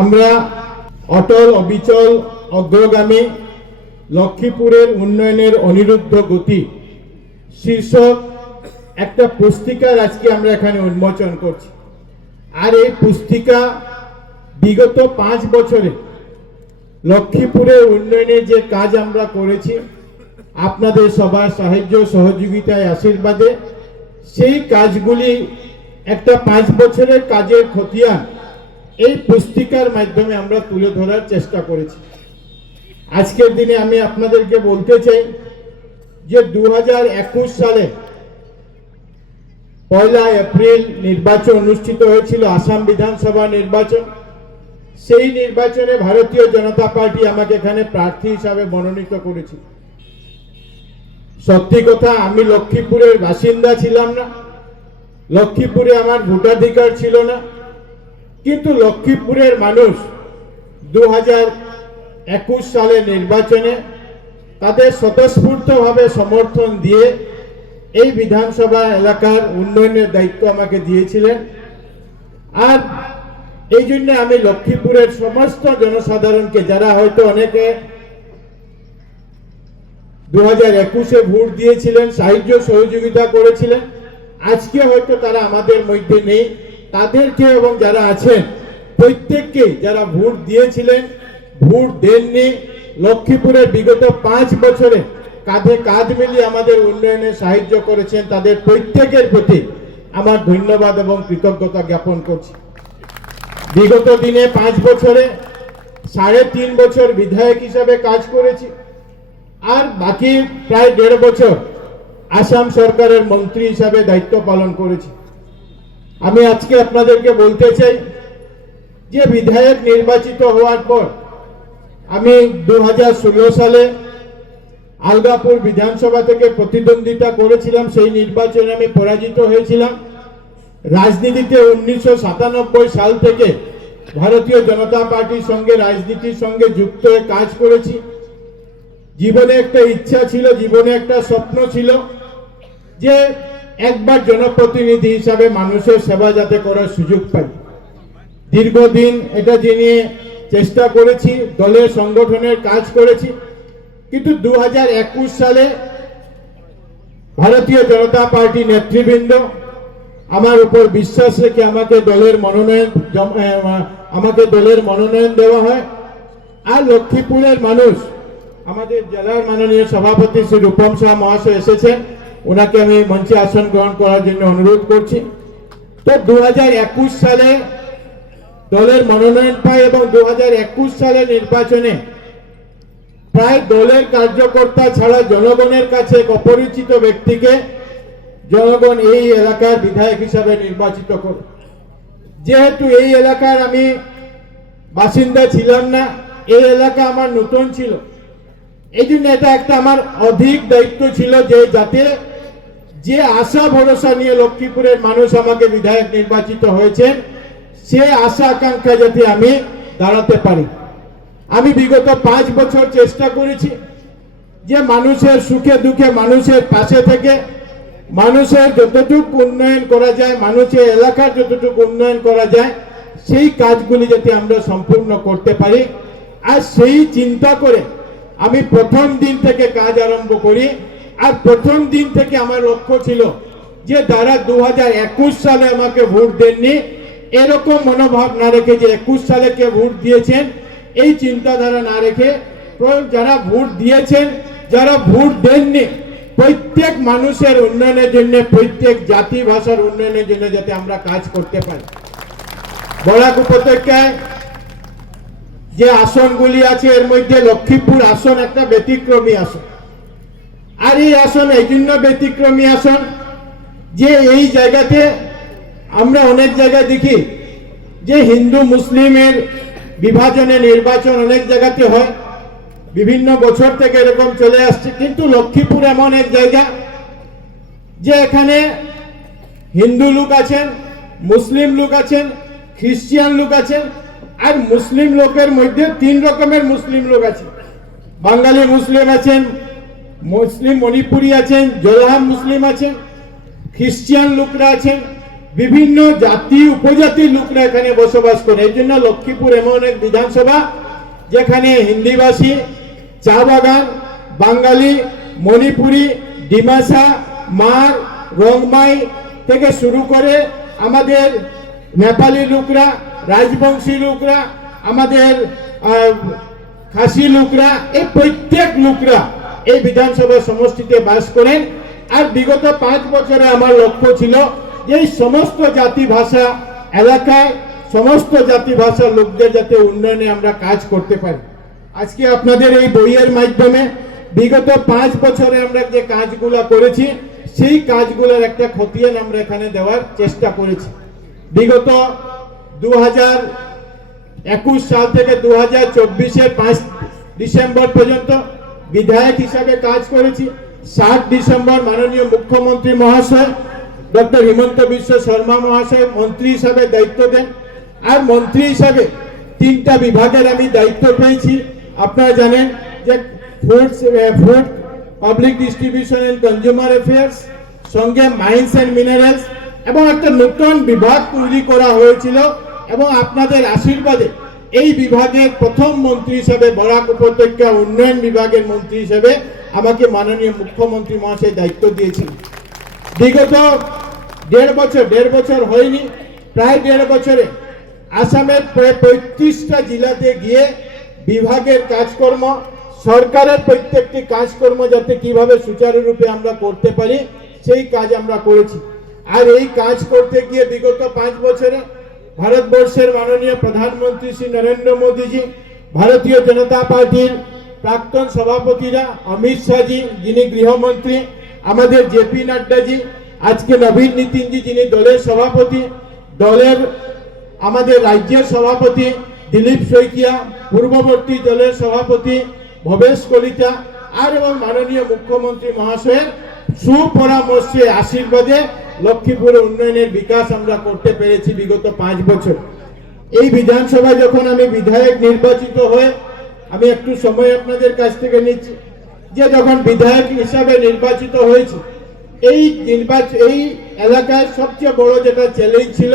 আমরা অটল অবিচল অগ্রগামী লক্ষ্মীপুরের উন্নয়নের অনিরুদ্ধ গতি শীর্ষক একটা পুস্তিকার আজকে আমরা এখানে উন্মোচন করছি। আর এই পুস্তিকা বিগত 5 বছরে লক্ষ্মীপুরের উন্নয়নের যে কাজ আমরা করেছি আপনাদের সবার সাহায্য সহযোগিতায় আশীর্বাদে সেই কাজগুলি একটা 5 বছরের কাজের খতিয়ান এই পুস্তিকার মাধ্যমে আমরা তুলে ধরার চেষ্টা করেছি। আজকের দিনে আমি আপনাদেরকে বলতে চাই যে 2021 সালে 1 এপ্রিল নির্বাচন অনুষ্ঠিত হয়েছিল, আসাম বিধানসভা নির্বাচন। সেই নির্বাচনে ভারতীয় জনতা পার্টি আমাকে এখানে প্রার্থী হিসাবে মনোনীত করেছিল। সত্যি কথা, আমি লক্ষ্মীপুরের বাসিন্দা ছিলাম না, লক্ষ্মীপুরে আমার ভোটাধিকার ছিল না, কিন্তু লক্ষ্মীপুরের মানুষ 2021 সালে নির্বাচনে তাদের স্বতঃস্ফূর্তভাবে সমর্থন দিয়ে এই বিধানসভা এলাকার উন্নয়নের দায়িত্ব আমাকে দিয়েছিলেন। আর এই জন্য আমি লক্ষ্মীপুরের সমস্ত জনসাধারণকে, যারা হয়তো অনেকে 2021-এ ভোট দিয়েছিলেন, সাহায্য সহযোগিতা করেছিলেন, আজকে হয়তো তারা আমাদের মধ্যে নেই, তাদেরকে এবং যারা আছেন প্রত্যেককে, যারা ভোট দিয়েছিলেন, ভোট দেননি, লক্ষ্মীপুরের বিগত 5 বছরে কাঁধে কাঁধ মিলিয়ে আমাদের উন্নয়নে সাহায্য করেছেন, তাদের প্রত্যেকের প্রতি আমার ধন্যবাদ এবং কৃতজ্ঞতা জ্ঞাপন করছি। বিগত দিনে 5 বছরে 3.5 বছর বিধায়ক হিসাবে কাজ করেছি, আর বাকি প্রায় 1.5 বছর আসাম সরকারের মন্ত্রী হিসাবে দায়িত্ব পালন করেছি। আমি আজকে আপনাদেরকে বলতে চাই যে বিধায়ক নির্বাচিত হওয়ার পর আমি 2016 সালে আলগাপুর বিধানসভা থেকে প্রতিদ্বন্দ্বিতা করেছিলাম। সেই নির্বাচনে আমি পরাজিত হয়েছিলাম। রাজনীতিতে 1997 সাল থেকে ভারতীয় জনতা পার্টির সঙ্গে, রাজনীতির সঙ্গে যুক্ত হয়ে কাজ করেছি। জীবনে একটা ইচ্ছা ছিল, জীবনে একটা স্বপ্ন ছিল যে একবার জনপ্রতিনিধি হিসাবে মানুষের সেবা যাতে করার সুযোগ পাই। দীর্ঘদিন এটা নিয়ে চেষ্টা করেছি, দলের সংগঠনের কাজ করেছি, কিন্তু 2021 সালে ভারতীয় জনতা পার্টি নেতৃবৃন্দ আমার উপর বিশ্বাস রেখে আমাকে দলের মনোনয়ন দেওয়া হয়। আর লক্ষ্মীপুরের মানুষ, আমাদের জেলার মাননীয় সভাপতি শ্রী রূপম শাহ মহাশয় এসেছেন, ওনাকে আমি মঞ্চে আসন গ্রহণ করার জন্য অনুরোধ করছি। তো 2021 সালে দলের মনোনয়ন পাই এবং 2021 সালের নির্বাচনে প্রায় দলের কার্যকর্তা ছাড়া জনগণের কাছে এক অপরিচিত ব্যক্তিকে জনগণ এই এলাকার বিধায়ক হিসাবে নির্বাচিত করে। যেহেতু এই এলাকার আমি বাসিন্দা ছিলাম না, এই এলাকা আমার নতুন ছিল, এই জন্য এটা একটা আমার অধিক দায়িত্ব ছিল যে যাতে যে আশা ভরসা নিয়ে লক্ষ্মীপুরের মানুষ আমাকে বিধায়ক নির্বাচিত হয়েছে, সে আশা আকাঙ্ক্ষা যাতে আমি দাঁড়াতে পারি। আমি বিগত 5 বছর চেষ্টা করেছি যে মানুষের সুখে দুঃখে মানুষের পাশে থেকে মানুষের যতটুকু উন্নয়ন করা যায়, মানুষের এলাকার যতটুকু উন্নয়ন করা যায়, সেই কাজগুলি যাতে আমরা সম্পূর্ণ করতে পারি। আর সেই চিন্তা করে আমি প্রথম দিন থেকে কাজ আরম্ভ করি। আর প্রথম দিন থেকে আমার লক্ষ্য ছিল যে যারা 2021 সালে আমাকে ভোট দেননি, এরকম মনোভাব না রেখে যে 21 সালে কে ভোট দিয়েছেন এই চিন্তাধারা না রেখে, যারা ভোট দিয়েছেন, যারা ভোট দেননি, প্রত্যেক মানুষের উন্নয়নের জন্য, প্রত্যেক জাতি ভাষার উন্নয়নের জন্য যাতে আমরা কাজ করতে পারি। বরাক উপত্যকায় যে আসনগুলি আছে এর মধ্যে লক্ষ্মীপুর আসন একটা ব্যতিক্রমী আসন। আর এই আসন এই জন্য ব্যতিক্রমী আসন যে এই জায়গাতে আমরা অনেক জায়গায় দেখি যে হিন্দু মুসলিমের বিভাজনে নির্বাচন অনেক জায়গাতে হয়, বিভিন্ন বছর থেকে এরকম চলে আসছে, কিন্তু লক্ষ্মীপুর এমন এক জায়গা যে এখানে হিন্দু লোক আছেন, মুসলিম লোক আছেন, খ্রিস্টান লোক আছেন। আর মুসলিম লোকের মধ্যে 3 রকমের মুসলিম লোক আছে। বাঙালি মুসলিম আছেন, মুসলিম মণিপুরি আছেন, জোরহাট মুসলিম আছেন, খ্রিস্টান লোকরা আছেন, বিভিন্ন জাতি উপজাতির লোকরা এখানে বসবাস করে। এই জন্য লক্ষ্মীপুর এমন এক বিধানসভা যেখানে হিন্দিভাষী, চা বাগান, বাঙালি, মণিপুরি, ডিমাসা, মার, রংমাই থেকে শুরু করে আমাদের নেপালি লোকরা, রাজবংশী লোকরা, আমাদের খাসি লোকরা, এই প্রত্যেক লোকরা এই বিধানসভা সমষ্টিতে বাস করেন। আর বিগত 5 বছরে আমার লক্ষ্য ছিল যে এই সমস্ত জাতি ভাষা এলাকায় সমস্ত জাতি ভাষার লোকদের যাতে উন্নয়নে আমরা কাজ করতে পারি। আজকে আপনাদের এই বইয়ের মাধ্যমে বিগত 5 বছরে আমরা যে কাজগুলো করেছি সেই কাজগুলোর একটা খতিয়ান আমরা এখানে দেওয়ার চেষ্টা করেছি। বিগত 2021 সাল থেকে 2024-এর 5 ডিসেম্বর পর্যন্ত বিধায়ক হিসাবে কাজ করেছি। 7 ডিসেম্বর মাননীয় মুখ্যমন্ত্রী মহাশয় ডক্টর হিমন্ত বিশ্ব শর্মা মহাশয় মন্ত্রী হিসাবে দায়িত্ব দেন। আর মন্ত্রী হিসাবে 3টা বিভাগের আমি দায়িত্ব পেয়েছি। আপনারা জানেন যে food public distribution and consumer affairs, সঙ্গে মাইন্স এন্ড মিনারেলস, এবং একটা নতুন বিভাগ তৈরি করা হয়েছিল। এবং আপনাদের আশীর্বাদে এই বিভাগের প্রথম মন্ত্রী হিসেবে বরাক উপত্যকা উন্নয়ন বিভাগের মন্ত্রী হিসেবে আমাকে মাননীয় মুখ্যমন্ত্রী মহাশয় দায়িত্ব দিয়েছেন। বিগত 1.5 বছর হয়নি, প্রায় 1.5 বছরে আসামের প্রায় 35টা জেলাতে গিয়ে বিভাগের কাজকর্ম, সরকারের প্রত্যেকটি কাজকর্ম যাতে কিভাবে সুচারুরূপে আমরা করতে পারি সেই কাজ আমরা করেছি। আর এই কাজ করতে গিয়ে বিগত 5 বছরে ভারতবর্ষের মাননীয় প্রধানমন্ত্রী শ্রী নরেন্দ্র মোদীজি, ভারতীয় জনতা পার্টির প্রাক্তন সভাপতিরা, অমিত শাহজি যিনি গৃহমন্ত্রী, আমাদের জেপি নাড্ডাজি, আজকে নবীন নীতিনজি যিনি দলের সভাপতি, দলের আমাদের রাজ্যের সভাপতি দিলীপ শইকিয়া, পূর্ববর্তী দলের সভাপতি ভবেশ কলিতা, আর এবং মাননীয় মুখ্যমন্ত্রী মহাশয়ের সুপরামর্শে আশীর্বাদে লক্ষ্মীপুরের উন্নয়নের বিকাশ আমরা করতে পেরেছি বিগত 5 বছর। এই বিধানসভায় যখন আমি বিধায়ক নির্বাচিত হয়ে, আমি একটু সময় আপনাদের কাছ থেকে নিচ্ছি, যে যখন বিধায়ক হিসাবে নির্বাচিত হয়েছি এই এলাকায় সবচেয়ে বড় যেটা চ্যালেঞ্জ ছিল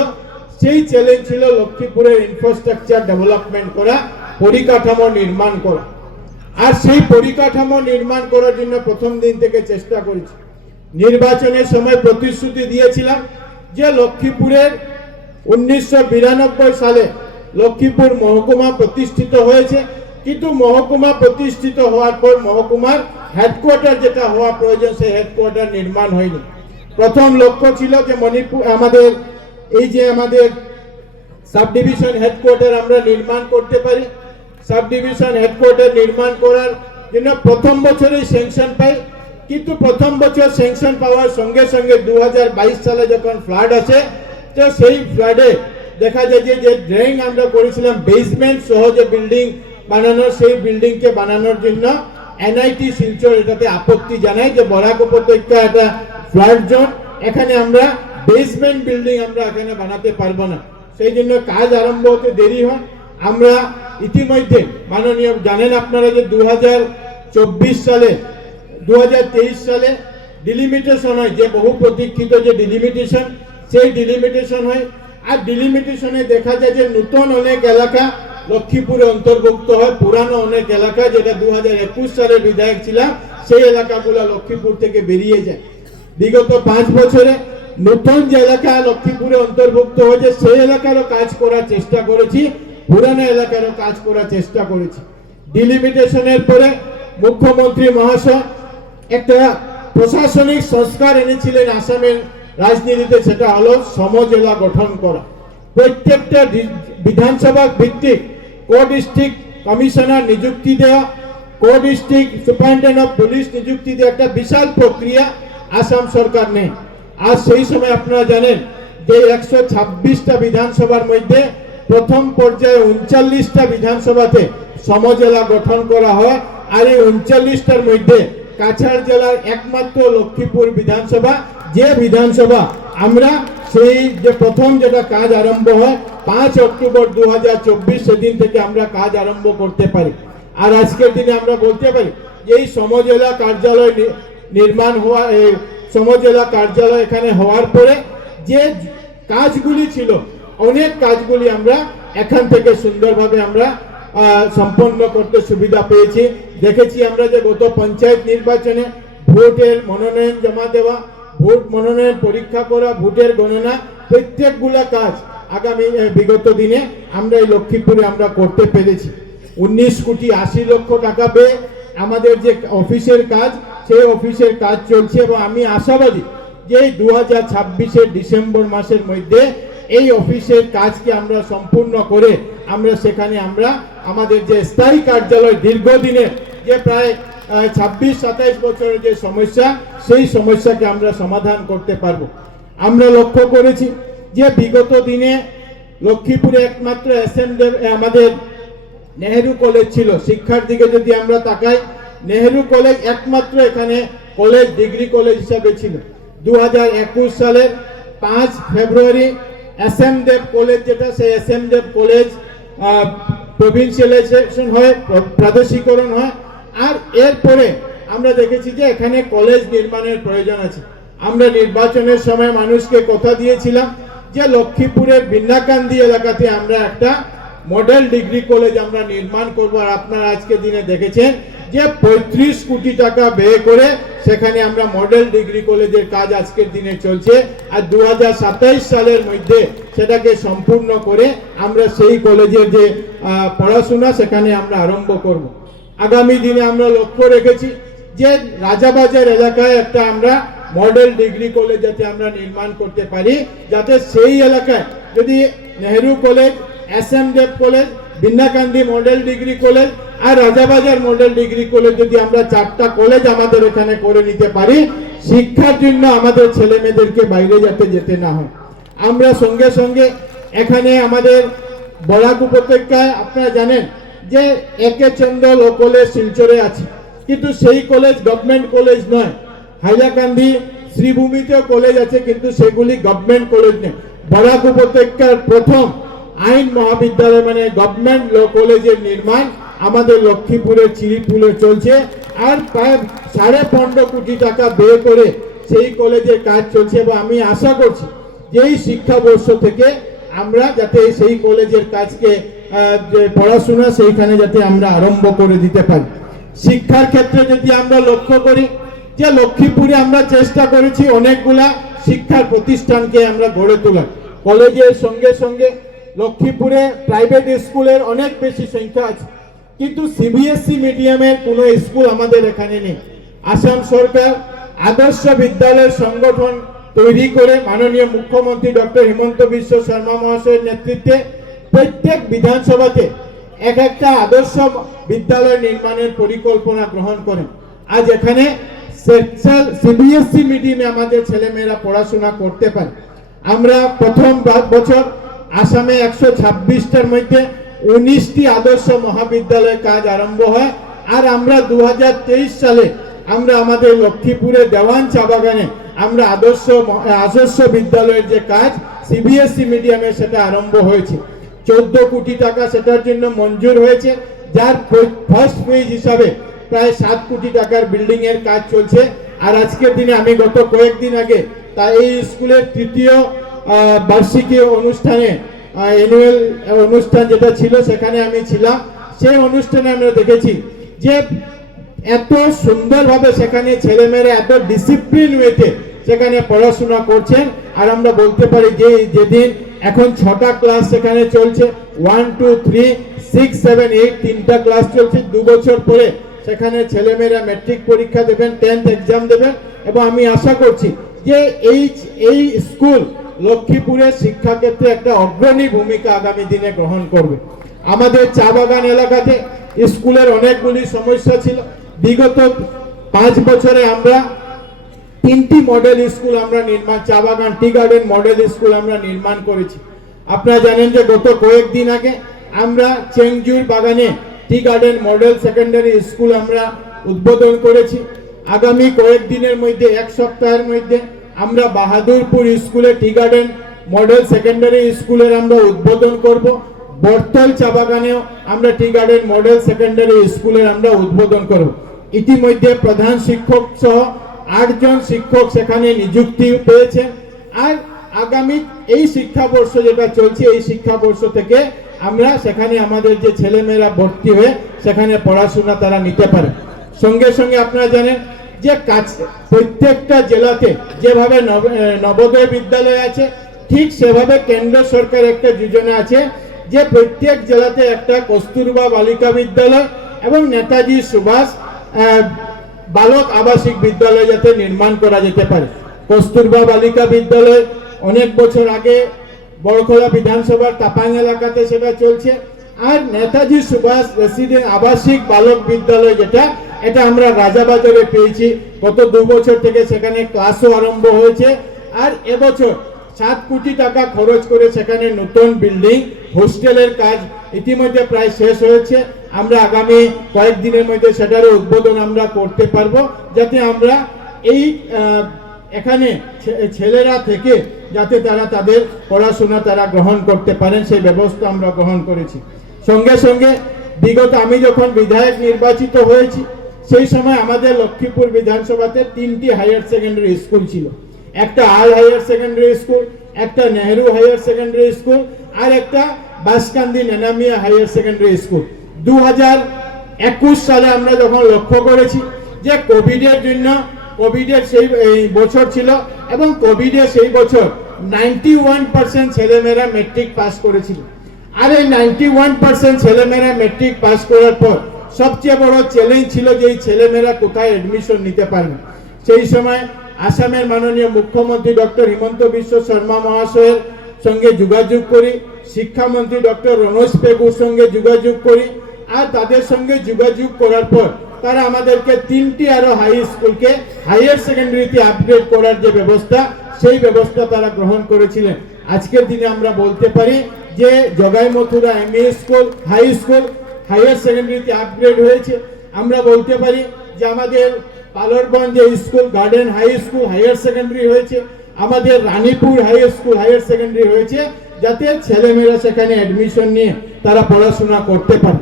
সেই চ্যালেঞ্জ ছিল লক্ষ্মীপুরের ইনফ্রাস্ট্রাকচার ডেভেলপমেন্ট করা, পরিকাঠামো নির্মাণ করা। আর সেই পরিকাঠামো নির্মাণ করার জন্য প্রথম দিন থেকে চেষ্টা করেছি। নির্বাচনের সময় প্রতিশ্রুতি দিয়েছিলাম যে লক্ষ্মীপুরের 1992 সালে লক্ষ্মীপুর মহকুমা প্রতিষ্ঠিত হয়েছে, কিন্তু মহকুমা প্রতিষ্ঠিত হওয়ার পর মহকুমার হেডকোয়ার্টার যেটা হওয়া প্রয়োজন সেই হেডকোয়ার্টার নির্মাণ হয়নি। প্রথম লক্ষ্য ছিল যে মণিপুর আমাদের সাব ডিভিশন হেডকোয়ার্টার আমরা নির্মাণ করতে পারি। সাব ডিভিশন হেডকোয়ার্টার নির্মাণ করার জন্য প্রথম বছরেই স্যাংশন পাই, কিন্তু প্রথম বছর স্যাংশন পাওয়ার সঙ্গে সঙ্গে 2022 সালে যখন ফ্লাড আসে, তো সেই ফ্লাডে দেখা যায় যে ড্রেন আমরা করেছিলাম বেসমেন্ট সহ যে বিল্ডিং বানানোর, সেই বিল্ডিংকে বানানোর জন্য এনআইটি শিলচর এটাতে আপত্তি জানায় যে বরাক উপত্যকা একটা ফ্লাড জোন, এখানে আমরা বেসমেন্ট বিল্ডিং আমরা এখানে বানাতে পারবো না। সেই জন্য কাজ আরম্ভ হতে দেরি হয়। আমরা ইতিমধ্যে মাননীয় জানেন আপনারা যে 2023 সালে ডিলিমিটেশন হয়, যে বহু প্রতীক্ষিত যে ডিলিমিটেশন, সেই ডিলিমিটেশন হয়। আর ডিলিমিটেশনে দেখা যায় যে নতুন অনেক এলাকা লক্ষ্মীপুরে অন্তর্ভুক্ত হয়, পুরানো অনেক এলাকা যেটা 2021 সালে বিধায়ক ছিলাম সেই এলাকাগুলো লক্ষ্মীপুর থেকে বেরিয়ে যায়। বিগত 5 বছরে নতুন যে এলাকা লক্ষ্মীপুরে অন্তর্ভুক্ত হয়েছে সেই এলাকারও কাজ করার চেষ্টা করেছি, পুরানো এলাকারও কাজ করার চেষ্টা করেছি। ডিলিমিটেশনের পরে মুখ্যমন্ত্রী মহাশয় একটা প্রশাসনিক সংস্কার এনেছিলেন আসামের রাজনীতিতে, সেটা হলো সমজেলা গঠন করা। প্রত্যেকটা বিধানসভা ভিত্তিক কো-ডিস্ট্রিক্ট কমিশনার নিযুক্তি দেওয়া, কো-ডিস্ট্রিক্ট সুপারিনটেন্ডেন্ট অফ পুলিশ নিযুক্তি দেওয়া, একটা বিশাল প্রক্রিয়া আসাম সরকার নেই। আর সেই সময় আপনারা জানেন যে 126টা বিধানসভার মধ্যে প্রথম পর্যায়ে 39টা বিধানসভাতে সমজেলা গঠন করা হয়। আর এই 39টার মধ্যে কাছাড় জেলার একমাত্র লক্ষ্মীপুর বিধানসভা, যে বিধানসভা আমরা সেই যে প্রথম যেটা কাজ আরম্ভ হয় 5 অক্টোবর 2024 সেদিন থেকে আমরা কাজ আরম্ভ করতে পারি। আর আজকের দিনে আমরা বলতে পারি যে এই সমজেলা কার্যালয় নির্মাণ হওয়া, এই সমজেলা কার্যালয় এখানে হওয়ার পরে যে কাজগুলি ছিল, অনেক কাজগুলি আমরা এখান থেকে সুন্দরভাবে আমরা সম্পন্ন করতে সুবিধা পেয়েছি। দেখেছি আমরা যে গত পঞ্চায়েত নির্বাচনে ভোটের মনোনয়ন জমা দেওয়া, ভোট মনোনয়ন পরীক্ষা করা, ভোটের গণনা, প্রত্যেকগুলা কাজ আগামী বিগত দিনে আমরা এই লক্ষ্মীপুরে আমরা করতে পেরেছি। 19,80,00,000 টাকা পেয়ে আমাদের যে অফিসের কাজ, সেই অফিসের কাজ চলছে এবং আমি আশাবাদী যে 2026-এর ডিসেম্বর মাসের মধ্যে এই অফিসের কাজকে আমরা সম্পূর্ণ করে আমরা সেখানে আমরা আমাদের যে স্থায়ী কার্যালয় দীর্ঘদিনের যে প্রায় 26-27 বছরের যে সমস্যা, সেই সমস্যাকে আমরা সমাধান করতে পারবো। আমরা লক্ষ্য করেছি যে বিগত দিনে লক্ষ্মীপুরে একমাত্র আমাদের নেহেরু কলেজ ছিল। শিক্ষার দিকে যদি আমরা তাকাই, নেহেরু কলেজ একমাত্র এখানে কলেজ, ডিগ্রি কলেজ হিসাবে ছিল। 2021 সালের 5 ফেব্রুয়ারি এসএম দেব কলেজ, যেটা সেই এসএম দেব কলেজ প্রভিন্সিয়ালাইজেশন হয়, প্রাদেশিকরণ হয়। আর এরপরে আমরা দেখেছি যে এখানে কলেজ নির্মাণের প্রয়োজন আছে। আমরা নির্বাচনের সময় মানুষকে কথা দিয়েছিলাম যে লক্ষ্মীপুরের বিন্নাকান্দি এলাকাতে আমরা একটা মডেল ডিগ্রি কলেজ আমরা নির্মাণ করব। আর আপনারা আজকে দিনে দেখেছেন যে 35 কোটি টাকা ব্যয় করে সেখানে আমরা মডেল ডিগ্রি কলেজের কাজ আজকের দিনে চলছে। আর 2027 সালের মধ্যে সেটাকে সম্পূর্ণ করে আমরা সেই কলেজের যে পড়াশোনা সেখানে আমরা আরম্ভ করব। আগামী দিনে আমরা লক্ষ্য রেখেছি যে রাজাবাজার এলাকায় একটা আমরা মডেল ডিগ্রি কলেজ যাতে আমরা নির্মাণ করতে পারি, যাতে সেই এলাকায় যদি Nehru college, SM Dev college, Binnakandi model degree college আর রাজাবাজার মডেল ডিগ্রি কলেজ যদি আমরা 4টা কলেজ আমাদের এখানে করে নিতে পারি, শিক্ষার জন্য আমাদের ছেলে মেয়েদেরকে বাইরে যেতে না হয়। আমরা সঙ্গে সঙ্গে এখানে আমাদের বরাক উপত্যকায় আপনারা জানেন যে একে চন্দ্র ল কলেজ শিলচরে আছে, কিন্তু সেই কলেজ গভর্নমেন্ট কলেজ নয়। হাইলাকান্দি, শ্রীভূমিতেও কলেজ আছে, কিন্তু সেগুলি গভর্নমেন্ট কলেজ নেই। বরাক উপত্যকার প্রথম আইন মহাবিদ্যালয় মানে গভর্নমেন্ট ল কলেজের নির্মাণ আমাদের লক্ষ্মীপুরের চিরিপুলে চলছে। আর প্রায় 15.5 কোটি টাকা ব্যয় করে সেই কলেজের কাজ চলছে এবং আমি আশা করছি যে এই শিক্ষাবর্ষ থেকে আমরা যাতে সেই কলেজের কাজকে যে পড়াশোনা সেইখানে যাতে আমরা আরম্ভ করে দিতে পারি। শিক্ষার ক্ষেত্রে যদি আমরা লক্ষ্য করি যে লক্ষ্মীপুরে আমরা চেষ্টা করেছি অনেকগুলা শিক্ষার প্রতিষ্ঠানকে আমরা গড়ে তোলা। কলেজের সঙ্গে সঙ্গে লক্ষ্মীপুরে প্রাইভেট স্কুলের অনেক বেশি সংখ্যা আছে, কিন্তু সিবিএসই মিডিয়ামের কোনো স্কুল আমাদের এখানে নেই। আসাম সরকার আদর্শ বিদ্যালয় সংগঠন তৈরি করে মাননীয় মুখ্যমন্ত্রী ডক্টর হিমন্ত বিশ্ব শর্মা মহাশয়ের নেতৃত্বে প্রত্যেক বিধানসভাতে একটা আদর্শ বিদ্যালয় নির্মাণের পরিকল্পনা গ্রহণ করেন। আজ এখানে সিবিএসই মিডিয়ামে আমাদের ছেলেমেয়েরা পড়াশোনা করতে পারে। আমরা প্রথম বছর আসামে 126টার মধ্যে 19টি আদর্শ মহাবিদ্যালয়ের কাজ আরম্ভ হয়। আর আমরা 2023 সালে আমরা আমাদের লক্ষ্মীপুরে দেওয়ান চা বাগানে আমরা আদর্শ বিদ্যালয়ের যে কাজ সিবিএসই মিডিয়ামে সেটা আরম্ভ হয়েছে। 14 কোটি টাকা সেটার জন্য মঞ্জুর হয়েছে, যার ফার্স্ট ফেজ হিসাবে প্রায় 7 কোটি টাকার বিল্ডিং এর কাজ চলছে। আর আজকের দিনে আমি গত কয়েকদিন আগে এই স্কুলের 3য় বার্ষিকী অনুষ্ঠানে অ্যানুয়াল অনুষ্ঠান যেটা ছিল সেখানে আমি ছিলাম। সেই অনুষ্ঠানে আমরা দেখেছি যে এত সুন্দরভাবে সেখানে ছেলেমেয়েরা এত ডিসিপ্লিন ওয়েতে সেখানে পড়াশোনা করছেন। আর আমরা বলতে পারি যে যেদিন এখন 6টা ক্লাস সেখানে চলছে, 1, 2, 3, 6, 7, 8 3টা ক্লাস চলছে। 2 বছর পরে সেখানে ছেলেমেয়েরা ম্যাট্রিক পরীক্ষা দেবেন, 10th এক্সাম দেবেন এবং আমি আশা করছি যে এই স্কুল লক্ষ্মীপুরের শিক্ষা ক্ষেত্রে একটা অগ্রণী ভূমিকা আগামী দিনে গ্রহণ করবে। আমাদের চা বাগান এলাকাতে স্কুলের অনেকগুলি সমস্যা ছিল। বিগত 5 বছরে আমরা 3টি মডেল স্কুল আমরা চা বাগান টি গার্ডেন মডেল স্কুল আমরা নির্মাণ করেছি। আপনারা জানেন যে গত কয়েকদিন আগে আমরা চেংজুর বাগানে tea garden model secondary school আমরা উদ্বোধন করেছি। আগামী কয়েকদিনের মধ্যে 1 সপ্তাহের মধ্যে আমরা বাহাদুরপুর স্কুলে টি গার্ডেন মডেল সেকেন্ডারি স্কুলের আমরা উদ্বোধন করব। বর্তল চা বাগানেও আমরা টি গার্ডেন মডেল সেকেন্ডারি স্কুলের আমরা উদ্বোধন করব। ইতিমধ্যে প্রধান শিক্ষক সহ 8 জন শিক্ষক সেখানে নিযুক্তি পেয়েছেন। আর আগামী এই শিক্ষাবর্ষ যেটা চলছে এই শিক্ষাবর্ষ থেকে আমরা সেখানে আমাদের যে ছেলেমেয়েরা ভর্তি হয়ে সেখানে পড়াশোনা তারা নিতে পারে। সঙ্গে সঙ্গে আপনারা জানেন যে প্রত্যেকটা জেলাতে যেভাবে নবোদয় বিদ্যালয় আছে, ঠিক সেভাবে কেন্দ্র সরকার একটা যোজনা আছে যে প্রত্যেক জেলাতে একটা কস্তুরবা বালিকা বিদ্যালয় এবং নেতাজি সুভাষ বালক আবাসিক বিদ্যালয় যাতে নির্মাণ করা যেতে পারে। কস্তুরবা বালিকা বিদ্যালয় অনেক বছর আগে বড়খোলা বিধানসভার তাপাং এলাকাতে সেটা চলছে, আর নেতাজি সুভাষ রেসিডেন্ট আবাসিক বালক বিদ্যালয় যেটা, এটা আমরা রাজাবাজারে পেয়েছি। গত 2 বছর থেকে সেখানে ক্লাসও আরম্ভ হয়েছে, আর এবছর 7 কোটি টাকা খরচ করে সেখানে নতুন বিল্ডিং হোস্টেলের কাজ ইতিমধ্যে প্রায় শেষ হয়েছে। আমরা আগামী কয়েকদিনের মধ্যে সেটারও উদ্বোধন আমরা করতে পারবো, যাতে আমরা এই এখানে ছেলেরা থেকে যাতে তারা তাদের পড়াশোনা তারা গ্রহণ করতে পারেন সেই ব্যবস্থা আমরা গ্রহণ করেছি। সঙ্গে সঙ্গে বিগত আমি যখন বিধায়ক নির্বাচিত হয়েছি সেই সময় আমাদের লক্ষ্মীপুর বিধানসভাতে 3টি হায়ার সেকেন্ডারি স্কুল ছিল। একটা আল হায়ার সেকেন্ডারি স্কুল, একটা নেহেরু হায়ার সেকেন্ডারি স্কুল, আর একটা বাসকান্দি নেনামিয়া হায়ার সেকেন্ডারি স্কুল। 2021 সালে আমরা যখন লক্ষ্য করেছি যে কোভিডের জন্য, কোভিডের সেই বছর ছিল এবং কোভিডে সেই বছর 91% ছেলেমেয়েরা মেট্রিক পাস করেছিল। আর এই 91% ছেলেমেয়েরা মেট্রিক পাস করার পর সবচেয়ে বড় চ্যালেঞ্জ ছিল যে এই ছেলেমেয়েরা কোথায় এডমিশন নিতে পারবে। সেই সময় আসামের মাননীয় মুখ্যমন্ত্রী ডক্টর হিমন্ত বিশ্ব শর্মা মহাশয়ের সঙ্গে যোগাযোগ করি, শিক্ষামন্ত্রী ডক্টর রমেশ পেগুর সঙ্গে যোগাযোগ করি, আর তাদের সঙ্গে যোগাযোগ করার পর তারা আমাদেরকে 3টি আরো হাই স্কুলকে হায়ার সেকেন্ডারিতে আপগ্রেড করার যে ব্যবস্থা, সেই ব্যবস্থা তারা গ্রহণ করেছিলেন। আজকের দিনে আমরা বলতে পারি যে Jagai Mathura MA school high school higher সেকেন্ডারিতে আপগ্রেড হয়েছে। আমরা বলতে পারি যে আমাদের Palarganj school garden high school higher secondary হয়েছে, আমাদের Ranipur high school higher secondary হয়েছে, যাতে ছেলেমেয়েরা সেখানে অ্যাডমিশন নিয়ে তারা পড়াশোনা করতে পারে।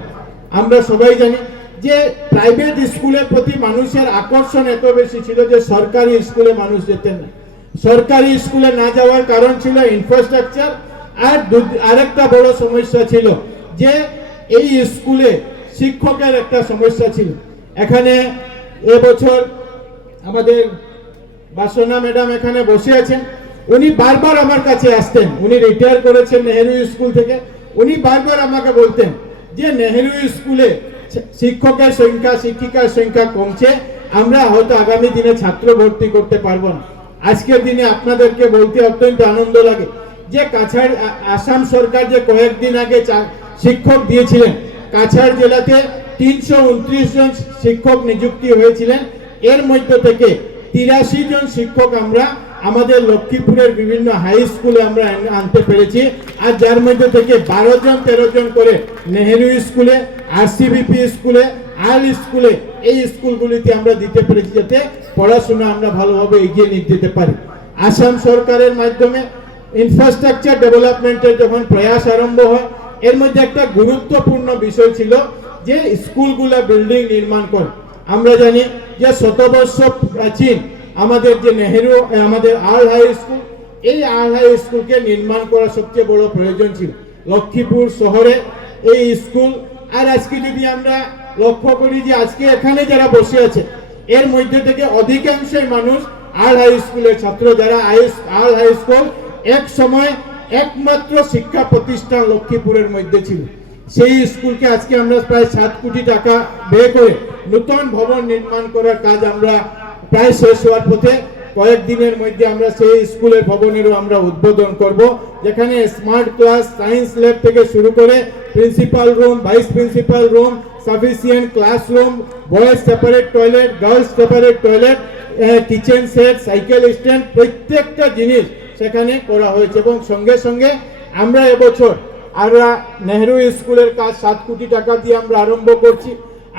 আমরা সবাই জানি যে প্রাইভেট স্কুলের প্রতি মানুষের আকর্ষণ এত বেশি ছিল যে সরকারি স্কুলে মানুষ যেতেন না। সরকারি স্কুলে না যাওয়ার কারণ ছিল ইনফ্রাস্ট্রাকচার, আর আরেকটা বড় সমস্যা ছিল যে এই স্কুলে শিক্ষকের একটা সমস্যা ছিল। এখানে এবছর আমাদের বাসনা ম্যাডাম এখানে বসে আছেন, উনি বারবার আমার কাছে আসতেন, উনি রিটায়ার করেছেন নেহেরু স্কুল থেকে। উনি বারবার আমাকে বলতেন যে নেহেরু স্কুলে শিক্ষকের সংখ্যা শিক্ষিকার সংখ্যা কমছে, আমরা হয়তো আগামী দিনে ছাত্র ভর্তি করতে পারবো না। আজকের দিনে আপনাদেরকে বলতে অত্যন্ত আনন্দ লাগে যে কাছাড় আসাম সরকার যে কয়েকদিন আগে শিক্ষক দিয়েছিলেন, কাছাড় জেলাতে 329 জন শিক্ষক নিযুক্তি হয়েছিলেন। এর মধ্য থেকে 83 জন শিক্ষক আমরা আমাদের লক্ষ্মীপুরের বিভিন্ন হাই স্কুলে আমরা আনতে পেরেছি, আর যার মধ্যে থেকে 12 জন 13 জন করে নেহেরু স্কুলে, আরসিবিপি স্কুলে, আল স্কুলে, এই স্কুলগুলিতে আমরা দিতে পেরেছি, যাতে পড়াশোনা আমরা ভালোভাবে এগিয়ে নিয়ে যেতে পারি। আসাম সরকারের মাধ্যমে ইনফ্রাস্ট্রাকচার ডেভেলপমেন্টের যখন প্রয়াস আরম্ভ হয়, এর মধ্যে একটা গুরুত্বপূর্ণ বিষয় ছিল যে স্কুলগুলা বিল্ডিং নির্মাণ করে। আমরা জানি যে শতবর্ষ প্রাচীন আমাদের যে নেহেরু আমাদের আল হাই স্কুল, এই আল হাই স্কুলকে নির্মাণ করা সবচেয়ে বড় প্রয়োজন ছিল লক্ষ্মীপুর শহরে এই স্কুল। আর আজকে যদি আমরা লক্ষ্য করি যে আজকে এখানে যারা বসে আছে এর মধ্যে থেকে অধিকাংশই মানুষ আল হাই স্কুলের ছাত্র, যারা আল হাই স্কুল এক সময় একমাত্র শিক্ষা প্রতিষ্ঠান লক্ষ্মীপুরের মধ্যে ছিল। সেই স্কুলকে আজকে আমরা প্রায় 7 কোটি টাকা ব্যয় করে নতুন ভবন নির্মাণ করার কাজ আমরা প্রায় শেষ হওয়ার পথে। কয়েকদিনের মধ্যে আমরা সেই স্কুলের ভবনেরও আমরা উদ্বোধন করব, যেখানে স্মার্ট ক্লাস, সায়েন্স ল্যাব থেকে শুরু করে principal room, vice principal room, sufficient classroom, boys separate toilet, girls separate toilet, kitchen set, cycle stand, প্রত্যেকটা জিনিস সেখানে করা হয়েছে। এবং সঙ্গে সঙ্গে আমরা এবছর আমরা নেহেরু স্কুলের কাজ 7 কোটি টাকা দিয়ে আমরা আরম্ভ করছি।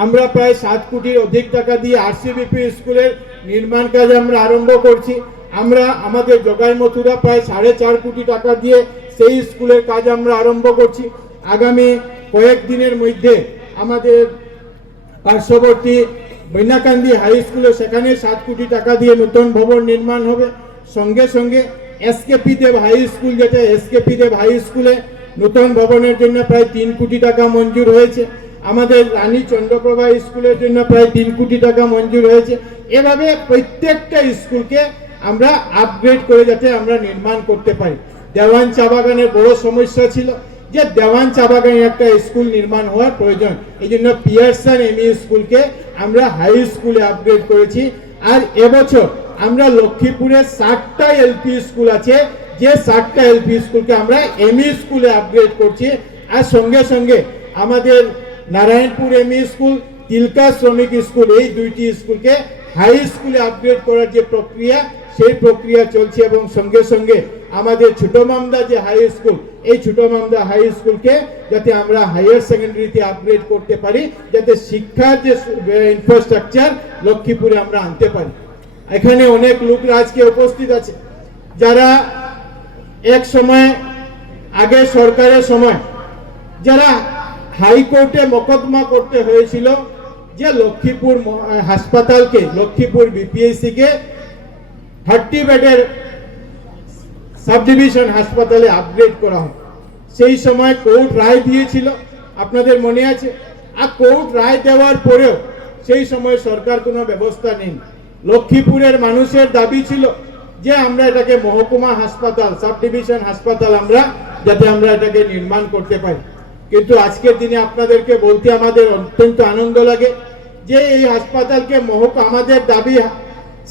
আমরা প্রায় 7 কোটির অধিক টাকা দিয়ে আরসিবিপি স্কুলের নির্মাণ কাজ আমরা আরম্ভ করছি। আমরা আমাদের জগাই মথুরা প্রায় 4.5 কোটি টাকা দিয়ে সেই স্কুলের কাজ আমরা আরম্ভ করছি। আগামী কয়েকদিনের মধ্যে আমাদের পার্শ্ববর্তী বৈনাকান্দি হাই স্কুলে সেখানে 7 কোটি টাকা দিয়ে নতুন ভবন নির্মাণ হবে। সঙ্গে সঙ্গে এসকেপি দেব হাই স্কুল, যেটা এসকেপি দেব হাই স্কুলে নতুন ভবনের জন্য প্রায় 3 কোটি টাকা মঞ্জুর হয়েছে। আমাদের রানী চন্দ্রপ্রভা স্কুলের জন্য প্রায় 3 কোটি টাকা মঞ্জুর হয়েছে। এভাবে প্রত্যেকটা স্কুলকে আমরা আপগ্রেড করে যাতে আমরা নির্মাণ করতে পারি। দেওয়ান চা বাগানের বড় সমস্যা ছিল যে দেওয়ান চা বাগানে একটা স্কুল নির্মাণ হওয়ার প্রয়োজন, এই জন্য পিয়ারসন এমই স্কুলকে আমরা হাই স্কুলে আপগ্রেড করেছি। আর এবছর আমরা লক্ষ্মীপুরে 60টা এলপি স্কুল আছে, যে 60টা এলপি স্কুলকে আমরা এমই স্কুলে আপগ্রেড করছি। আর সঙ্গে সঙ্গে আমাদের নারায়ণপুর এমই স্কুল, তিলকা শ্রমিক স্কুল, এই দুইটি স্কুলকে হাই স্কুলে আপগ্রেড করার যে প্রক্রিয়া, সেই প্রক্রিয়া চলছে। এবং সঙ্গে সঙ্গে আমাদের ছোট মামদা যে হাই স্কুল, এই ছোট মামদা হাই স্কুলকে যাতে আমরা হায়ার সেকেন্ডারিতে আপগ্রেড করতে পারি, যাতে শিক্ষার যে ইনফ্রাস্ট্রাকচার লক্ষ্মীপুরে আমরা আনতে পারি। এখানে অনেক লোকরা আজকে উপস্থিত আছে যারা এক সময় আগে সরকারের সময় যারা হাইকোর্টে মোকদ্দমা করতে হয়েছিল যে লক্ষ্মীপুর হাসপাতালকে, লক্ষ্মীপুর বিপিএসসি কে 30 বেডের সাব ডিভিশন হাসপাতালে আপগ্রেড করা হয়। সেই সময় কোর্ট রায় দিয়েছিল, আপনাদের মনে আছে। আর কোর্ট রায় দেওয়ার পরেও সেই সময় সরকার কোনো ব্যবস্থা নেই। লক্ষ্মীপুরের মানুষের দাবি ছিল যে আমরা এটাকে মহকুমা হাসপাতাল, সাব ডিভিশন হাসপাতাল আমরা যাতে আমরা এটাকে নির্মাণ করতে পারি। কিন্তু আজকের দিনে আপনাদেরকে বলতে আমাদের অত্যন্ত আনন্দ লাগে যে এই হাসপাতালকে আমাদের দাবি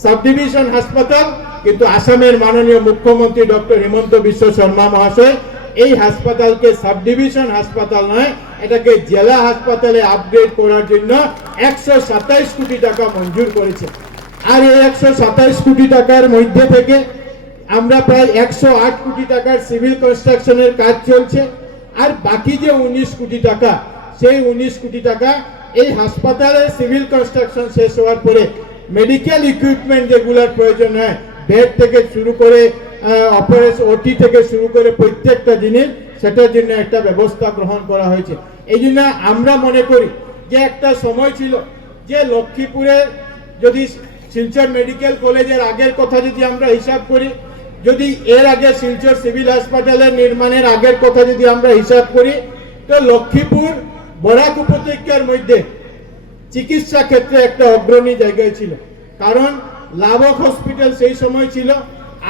সাব ডিভিশন হাসপাতাল, কিন্তু আসামের মাননীয় মুখ্যমন্ত্রী ডক্টর হিমন্ত বিশ্ব শর্মা মহাশয় এই হাসপাতালকে সাব ডিভিশন হাসপাতাল নয়, এটাকে জেলা হাসপাতালে আপগ্রেড করার জন্য 127 কোটি টাকা মঞ্জুর করেছে। আর এই 127 কোটি টাকার মধ্যে থেকে আমরা প্রায় 108 কোটি টাকার সিভিল কনস্ট্রাকশনের কাজ চলছে। আর বাকি যে 19 কোটি টাকা, সেই 19 কোটি টাকা এই হাসপাতালের সিভিল কনস্ট্রাকশন শেষ হওয়ার পরে মেডিকেল ইকুইপমেন্ট যেগুলোর প্রয়োজন হয়, বেড থেকে শুরু করে অপারেশন ওটি থেকে শুরু করে প্রত্যেকটা জিনিস, সেটার জন্য একটা ব্যবস্থা গ্রহণ করা হয়েছে। এই জন্য আমরা মনে করি যে একটা সময় ছিল যে লক্ষ্মীপুরে যদি শিলচর মেডিকেল কলেজের আগের কথা যদি আমরা হিসাব করি, যদি এর আগে শিলচর সিভিল হাসপাতালের নির্মাণের আগের কথা যদি আমরা হিসাব করি, তো লক্ষ্মীপুর বরাক উপত্যকার মধ্যে চিকিৎসা ক্ষেত্রে একটা অগ্রণী জায়গায় ছিল। কারণ লাভক হসপিটাল সেই সময় ছিল,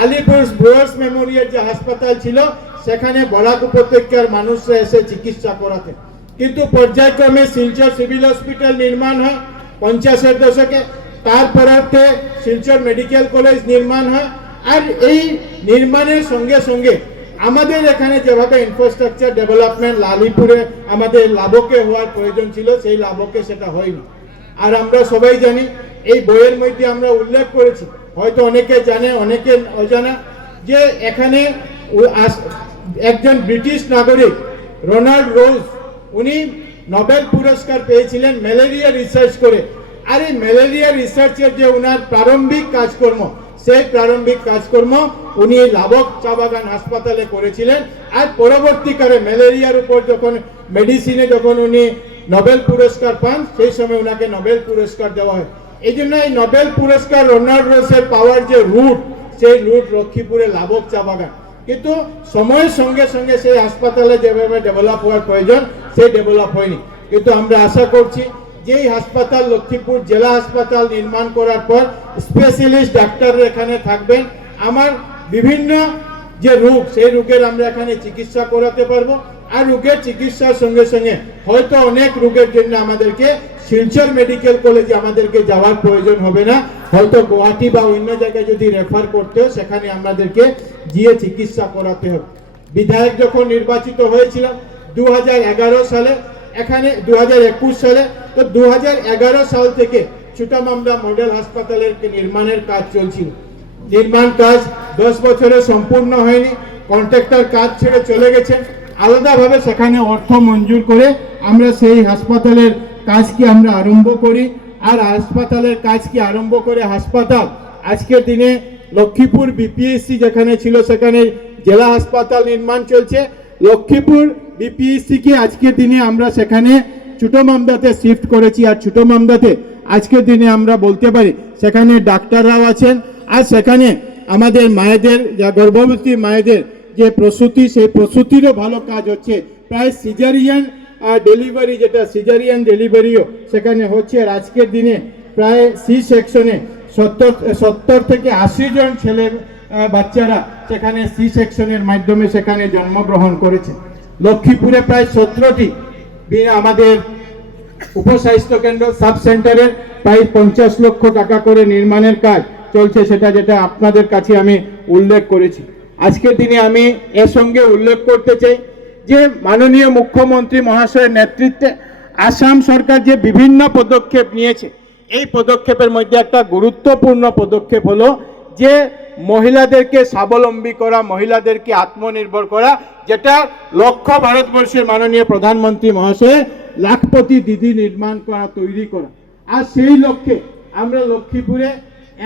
আলিপুর ব্রুয়ার্স মেমোরিয়াল যে হাসপাতাল ছিল, সেখানে বরাক উপত্যকার মানুষরা এসে চিকিৎসা করাতে। কিন্তু পর্যায়ক্রমে শিলচর সিভিল হসপিটাল নির্মাণ হয় 50-এর দশকে, তারপরে শিলচর মেডিকেল কলেজ নির্মাণ হয়। আর এই নির্মাণের সঙ্গে সঙ্গে আমাদের এখানে যেভাবে ইনফ্রাস্ট্রাকচার ডেভেলপমেন্ট লালিপুরে আমাদের লাভকে হওয়ার প্রয়োজন ছিল, সেই লাভকে সেটা হয়নি। আর আমরা সবাই জানি, এই বইয়ের মধ্যে আমরা উল্লেখ করেছি, হয়তো অনেকে জানে অনেকে অজানা, যে এখানে একজন ব্রিটিশ নাগরিক রোনাল্ড রোজ, উনি নোবেল পুরস্কার পেয়েছিলেন ম্যালেরিয়া রিসার্চ করে। আর এই ম্যালেরিয়া রিসার্চের যে ওনার প্রারম্ভিক কাজকর্ম, সেই প্রারম্ভিক কাজকর্ম উনি লাভক চা বাগান হাসপাতালে করেছিলেন। আর পরবর্তীকালে ম্যালেরিয়ার উপর যখন মেডিসিনে যখন উনি নোবেল পুরস্কার পান, সেই সময় ওনাকে নোবেল পুরস্কার দেওয়া হয়। এই জন্য এই নোবেল পুরস্কার রোনাল্ড রোজের পাওয়ার যে রুট, সেই রুট লক্ষ্মীপুরে লাভক চা বাগান। কিন্তু সময়ের সঙ্গে সঙ্গে সেই হাসপাতালে যেভাবে ডেভেলপ হওয়ার প্রয়োজন, সেই ডেভেলপ হয়নি। কিন্তু আমরা আশা করছি যে এই হাসপাতাল লক্ষ্মীপুর জেলা হাসপাতাল নির্মাণ করার পর স্পেশালিস্ট ডাক্তার এখানে থাকবেন। আমার বিভিন্ন যে রোগ, সেই রোগের আমরা এখানে চিকিৎসা করাতে পারবো। আর রোগের চিকিৎসার সঙ্গে সঙ্গে হয়তো অনেক রোগের জন্য আমাদেরকে শিলচর মেডিকেল কলেজে আমাদেরকে যাওয়ার প্রয়োজন হবে না, হয়তো গুয়াহাটি বা অন্য জায়গায় যদি রেফার করতে হয়, সেখানে আমাদেরকে গিয়ে চিকিৎসা করাতে হবে। বিধায়ক যখন নির্বাচিত হয়েছিল 2011 সালে, এখানে 2021 সালে, তো 2011 সাল থেকে ছোটা মামদা মডেল হাসপাতালের নির্মাণের কাজ চলছিল। নির্মাণ কাজ 10 বছরে সম্পূর্ণ হয়নি, কন্ট্রাক্টর কাজ ছেড়ে চলে গেছেন। আলাদাভাবে সেখানে অর্থ মঞ্জুর করে আমরা সেই হাসপাতালের কাজকে আমরা আরম্ভ করি। আর হাসপাতালের কাজকে আরম্ভ করে হাসপাতাল আজকের দিনে লক্ষ্মীপুর বিপিএসসি যেখানে ছিল, সেখানে জেলা হাসপাতাল নির্মাণ চলছে। লক্ষ্মীপুর বিপিএসসি কে আজকের দিনে আমরা সেখানে ছোট মামদাতে শিফট করেছি। আর ছোট মামদাতে আজকের দিনে আমরা বলতে পারি সেখানে ডাক্তাররাও আছেন, আর সেখানে আমাদের মায়েদের যা গর্ভবতী মায়েদের যে প্রসূতি, সেই প্রসূতিরও ভালো কাজ হচ্ছে। প্রায় সিজারিয়ান ডেলিভারি, যেটা সিজারিয়ান ডেলিভারিও সেখানে হচ্ছে। আর আজকের দিনে প্রায় সি সেকশনে 70 থেকে 80 জন ছেলে বাচ্চারা সেখানে সি সেকশনের মাধ্যমে সেখানে জন্মগ্রহণ করেছে। লক্ষ্মীপুরে প্রায় 17টি আমাদের উপস্বাস্থ্য কেন্দ্র, সাব সেন্টারের প্রায় 50 লক্ষ টাকা করে নির্মাণের কাজ চলছে, যেটা আপনাদের কাছে আমি উল্লেখ করেছি। আজকের দিনে আমি এর সঙ্গে উল্লেখ করতে চাই যে মাননীয় মুখ্যমন্ত্রী মহাশয়ের নেতৃত্বে আসাম সরকার যে বিভিন্ন পদক্ষেপ নিয়েছে, এই পদক্ষেপের মধ্যে একটা গুরুত্বপূর্ণ পদক্ষেপ হলো যে মহিলাদেরকে স্বাবলম্বী করা, মহিলাদেরকে আত্মনির্ভর করা, যেটা লক্ষ্য ভারতবর্ষের মাননীয় প্রধানমন্ত্রী মহাশয় লাখপতি দিদি নির্মাণ করা, তৈরি করা। আর সেই লক্ষ্যে আমরা লক্ষ্মীপুরে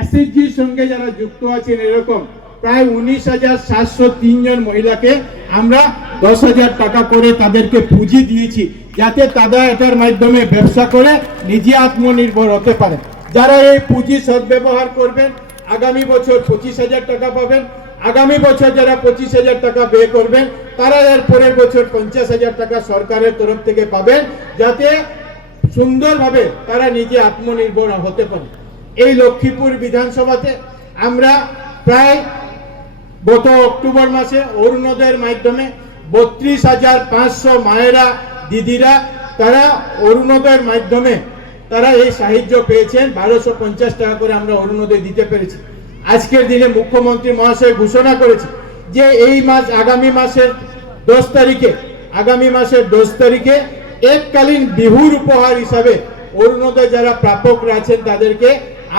এসএইচজির সঙ্গে যারা যুক্ত আছেন এরকম প্রায় 19,703 জন মহিলাকে আমরা 10,000 টাকা করে তাদেরকে পুঁজি দিয়েছি, যাতে তারা এটার মাধ্যমে ব্যবসা করে নিজে আত্মনির্ভর হতে পারে। যারা এই পুঁজি সদ্ব্যবহার করবেন আগামী বছর 25,000 টাকা পাবেন। আগামী বছর যারা 25,000 টাকা ব্যয় করবেন তারা এর পরের বছর 50,000 টাকা সরকারের তরফ থেকে পাবেন, যাতে সুন্দরভাবে তারা নিজে আত্মনির্ভর হতে পারে। এই লক্ষ্মীপুর বিধানসভাতে আমরা প্রায় গত অক্টোবর মাসে অরুণোদয়ের মাধ্যমে 32,500 মায়েরা, দিদিরা তারা অরুণোদয়ের মাধ্যমে তারা এই সাহায্য পেয়েছেন। 1250 টাকা করে আমরা অরুণোদয় দিতে পেরেছি। আজকের দিনে মুখ্যমন্ত্রী মহাশয় ঘোষণা করেছে যে এই মাস আগামী মাসের 10 তারিখে এককালীন বিহুর উপহার হিসাবে অরুণোদয় যারা প্রাপকরা আছেন তাদেরকে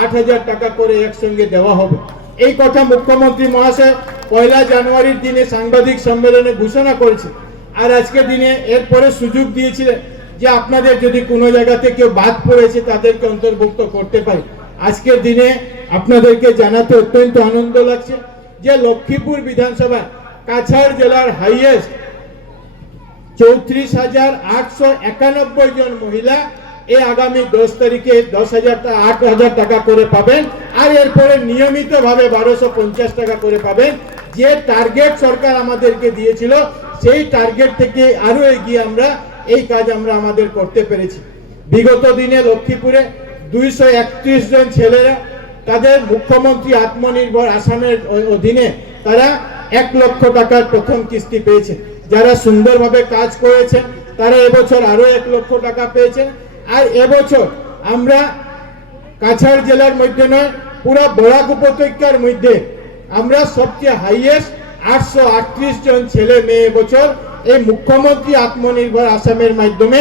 8,000 টাকা করে একসঙ্গে দেওয়া হবে। এই কথা মুখ্যমন্ত্রী মহাশয় 1 জানুয়ারির দিনে সাংবাদিক সম্মেলনে ঘোষণা করেছে। আর আজকের দিনে এরপরে সুযোগ দিয়েছিলেন যে আপনাদের যদি কোনো জায়গাতে কেউ বাদ পড়েছে তাদেরকে অন্তর্ভুক্ত করতে পারে। আজকের দিনে আপনাদেরকে জানাতে অত্যন্ত আনন্দ লাগছে যে লক্ষ্মীপুর বিধানসভা কাছাড় জেলার হাইয়েস্ট 34,891 জন মহিলা এই আগামী 10 তারিখে 8,000 টাকা করে পাবেন। আর এরপরে নিয়মিতভাবে 1250 টাকা করে পাবেন। যে টার্গেট সরকার আমাদেরকে দিয়েছিল সেই টার্গেট থেকে আরো এগিয়ে আমরা এই কাজ আমরা আমাদের করতে পেরেছি। বিগত দিনে লক্ষ্মীপুরে 231 জন ছেলেরা তাদের মুখ্যমন্ত্রী আত্মনির্ভর আসামের অধীনে তারা 1 লক্ষ টাকার প্রথম কিস্তি পেয়েছে। যারা সুন্দরভাবে কাজ করেছেন তারা এবছর আরো 1 লক্ষ টাকা পেয়েছেন। আর এবছর আমরা কাছাড় জেলার মধ্যে নয়, পুরো বরাক উপত্যকার মধ্যে আমরা সবচেয়ে হাইয়েস্ট 838 জন ছেলে মেয়ে এবছর এই মুখ্যমন্ত্রী আত্মনির্ভর আসামের মাধ্যমে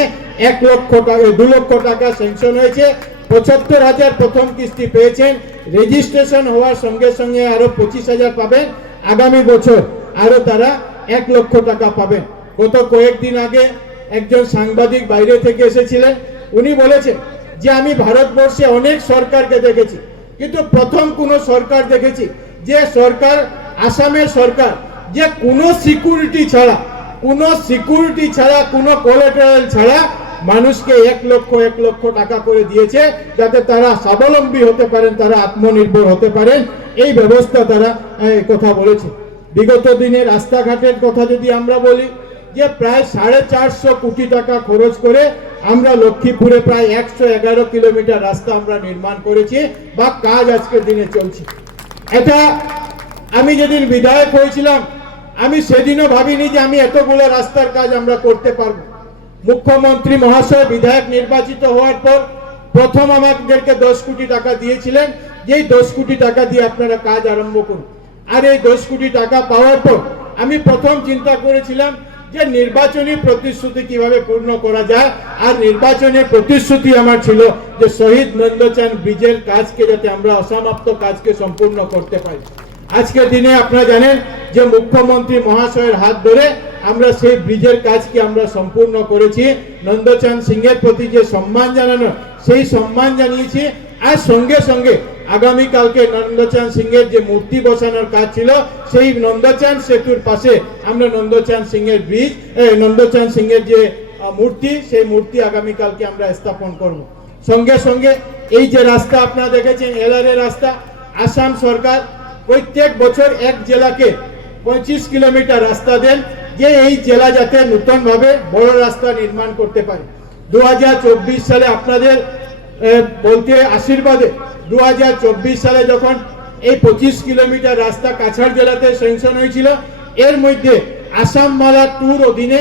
2 লক্ষ টাকা স্যাংশন হয়েছে। 75,000 প্রথম কিস্তি পেয়েছেন। রেজিস্ট্রেশন হওয়ার সঙ্গে সঙ্গে আরো 25,000 পাবেন। আগামী বছর আরো তারা 1 লক্ষ টাকা পাবেন। গত কয়েকদিন আগে একজন সাংবাদিক বাইরে থেকে এসেছিলেন, উনি বলেছেন যে আমি ভারতবর্ষে অনেক সরকারকে দেখেছি, কিন্তু প্রথম কোন সরকার দেখেছি যে সরকার, আসামের সরকার, যে কোনো সিকিউরিটি ছাড়া, কোনো কোলাটেরাল ছাড়া মানুষকে 1 লক্ষ টাকা করে দিয়েছে, যাতে তারা স্বাবলম্বী হতে পারেন, তারা আত্মনির্ভর হতে পারেন। এই ব্যবস্থা তারা কথা বলেছে। বিগত দিনে রাস্তাঘাটের কথা যদি আমরা বলি, যে প্রায় 450 কোটি টাকা খরচ করে আমরা লক্ষ্মীপুরে প্রায় 111 কিলোমিটার রাস্তা আমরা নির্মাণ করেছি বা কাজ আজকের দিনে চলছে। এটা আমি যেদিন বিধায়ক হয়েছিলাম আমি সেদিনও ভাবিনি যে আমি এতগুলো রাস্তার কাজ আমরা করতে পারবো। মুখ্যমন্ত্রী মহাশয় বিধায়ক নির্বাচিত হওয়ার পর প্রথম আমাদেরকে 10 কোটি টাকা দিয়েছিলেন, যেই 10 কোটি টাকা দিয়ে আপনারা কাজ আরম্ভ করুন। আর এই 10 কোটি টাকা পাওয়ার পর আমি প্রথম চিন্তা করেছিলাম যে নির্বাচনী প্রতিশ্রুতি কিভাবে পূর্ণ করা যায়। আর নির্বাচনের প্রতিশ্রুতি আমার ছিল যে শহীদ নন্দচাঁদ ব্রিজের কাজকে যাতে আমরা অসমাপ্ত কাজকে সম্পূর্ণ করতে পারি। আজকের দিনে আপনারা জানেন যে মুখ্যমন্ত্রী মহাশয়ের হাত ধরে আমরা সেই ব্রিজের কাজকে আমরা সম্পূর্ণ করেছি। নন্দচাঁদ সিংহের প্রতি যে সম্মান জানানো, সেই সম্মান জানিয়েছি। আর সঙ্গে সঙ্গে আগামীকালকে নন্দচাঁদ সিংহের যে মূর্তি বসানোর কাজ ছিল, সেই নন্দচাঁদ সেতুর পাশে আমরা নন্দচাঁদ সিংহের ব্রিজ, নন্দচাঁদ সিংহের যে মূর্তি, সেই মূর্তি আগামীকালকে আমরা স্থাপন করব। সঙ্গে সঙ্গে এই যে রাস্তা আপনারা দেখেছেন এলআরএ রাস্তা, আসাম সরকার প্রত্যেক বছর এক জেলাকে 25 কিলোমিটার রাস্তা দেন, যে এই জেলা যাতে নতুনভাবে বড় রাস্তা নির্মাণ করতে পারে। 2024 সালে আপনাদের বলতে আশীর্বাদে 2024 সালে যখন এই 25 কিলোমিটার রাস্তা কাছাড় জেলাতে স্যাংশন হয়েছিল, এর মধ্যে আসাম মালা ট্যুর অধীনে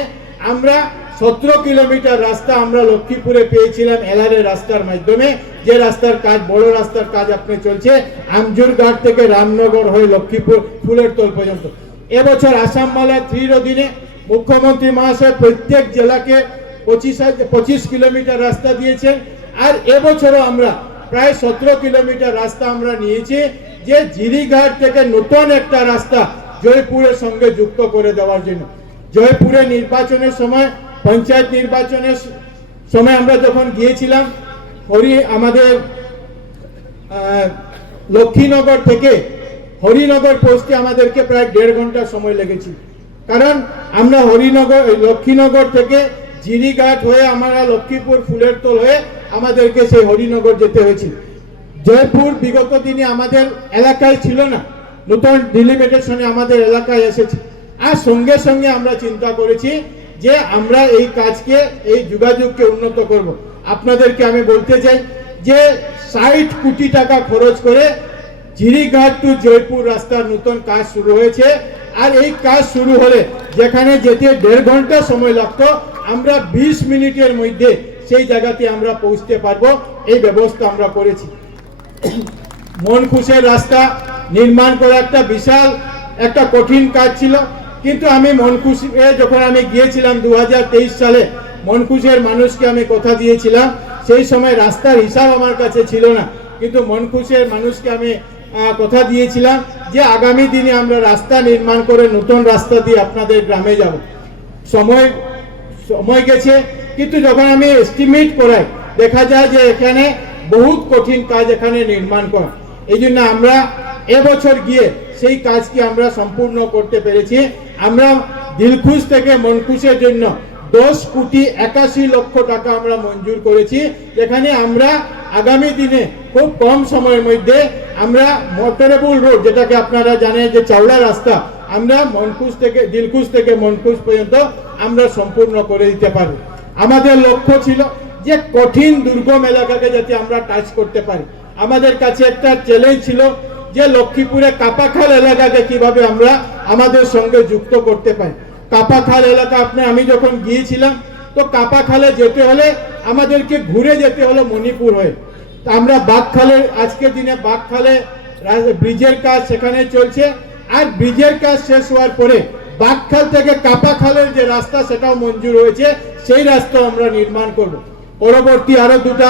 আমরা 17 কিলোমিটার রাস্তা আমরা লক্ষ্মীপুরে পেয়েছিলাম এলআরএ রাস্তার মাধ্যমে, যে রাস্তার কাজ বড় রাস্তার কাজ আপনি চলছে আমজুরঘাট থেকে রামনগর হয়ে লক্ষ্মীপুর ফুলের তোল পর্যন্ত। এবছর আসাম মালা 3 অধীনে মুখ্যমন্ত্রী মহাশয় প্রত্যেক জেলাকে 25 কিলোমিটার রাস্তা দিয়েছেন। আর এবছরও আমরা প্রায় 17 কিলোমিটার রাস্তা আমরা নিয়েছি, যে জিরিঘাট থেকে নতুন একটা রাস্তা জয়পুরের সঙ্গে যুক্ত করে দেওয়ার জন্য। জয়পুরে নির্বাচনের সময়, পঞ্চায়েত নির্বাচনের সময় আমরা যখন গিয়েছিলাম, আমাদের লক্ষ্মীনগর থেকে হরিনগর পৌঁছতে আমাদেরকে প্রায় 1.5 ঘন্টা সময় লেগেছিল। কারণ আমরা লক্ষ্মীনগর থেকে জিরিঘাট হয়ে আমরা লক্ষ্মীপুর ফুলের তোল হয়ে আমাদেরকে সেই হরিনগর যেতে হয়েছিল। জয়পুর বিগত দিনে আমাদের এলাকায় ছিল না, নতুন ডিলিমিটেশনে আমাদের এলাকায় এসেছে। আর সঙ্গে সঙ্গে আমরা চিন্তা করেছি যে আমরা এই কাজকে, এই যোগাযোগকে উন্নত করব। আপনাদেরকে আমি বলতে চাই যে 60 কোটি টাকা খরচ করে জিরিঘাট টু জয়পুর রাস্তার নতুন কাজ শুরু হয়েছে। আর এই কাজ শুরু হলে যেখানে যেতে 1.5 ঘন্টা সময় লাগতো, আমরা 20 মিনিটের মধ্যে সেই জায়গাতে আমরা পৌঁছতে পারবো, এই ব্যবস্থা আমরা করেছি। মনখুশের রাস্তা নির্মাণ করা একটা বিশাল একটা কঠিন কাজ ছিল, কিন্তু আমি মনখুশে যখন আমি গিয়েছিলাম 2023 সালে, মনখুশের মানুষকে আমি কথা দিয়েছিলাম, সেই সময় রাস্তার হিসাব আমার কাছে ছিল না, কিন্তু মনখুশের মানুষকে আমি কথা দিয়েছিলাম যে আগামী দিনে আমরা রাস্তা নির্মাণ করে নতুন রাস্তা দিয়ে আপনাদের গ্রামে যাব। সময় গেছে, কিন্তু যখন আমি এস্টিমেট করাই দেখা যায় যে এখানে বহুত কঠিন কাজ এখানে নির্মাণ করা। এই জন্য আমরা এবছর গিয়ে সেই কাজকে আমরা সম্পূর্ণ করতে পেরেছি। আমরা দিলখুশ থেকে মনখুশের জন্য 10 কোটি 81 লক্ষ টাকা আমরা মঞ্জুর করেছি, যেখানে আমরা আগামী দিনে খুব কম সময়ের মধ্যে আমরা মোটরেবল রোড, যেটাকে আপনারা জানেন যে চওড়া রাস্তা, আমরা দিলখুশ থেকে মনখুশ পর্যন্ত আমরা সম্পূর্ণ করে দিতে পারি। আমাদের লক্ষ্য ছিল যে কঠিন দুর্গম এলাকাকে যাতে আমরা টাচ করতে পারি। আমাদের কাছে একটা চ্যালেঞ্জ ছিল যে লক্ষ্মীপুরে কাপাখাল এলাকাকে কিভাবে আমরা আমাদের সঙ্গে যুক্ত করতে পারি। কাপাখাল এলাকা আমি যখন গিয়েছিলাম, তো কাপাখালে যেতে হলে আমাদেরকে ঘুরে যেতে হলো মণিপুর হয়ে। আমরা বাঘখালের আজকের দিনে বাঘখালে ব্রিজের কাজ সেখানে চলছে, আর ব্রিজের কাজ শেষ হওয়ার পরে বাঘখাল থেকে কাপাখালের যে রাস্তা সেটাও মঞ্জুর হয়েছে, সেই রাস্তাও আমরা নির্মাণ করব। পরবর্তী আরো 2টা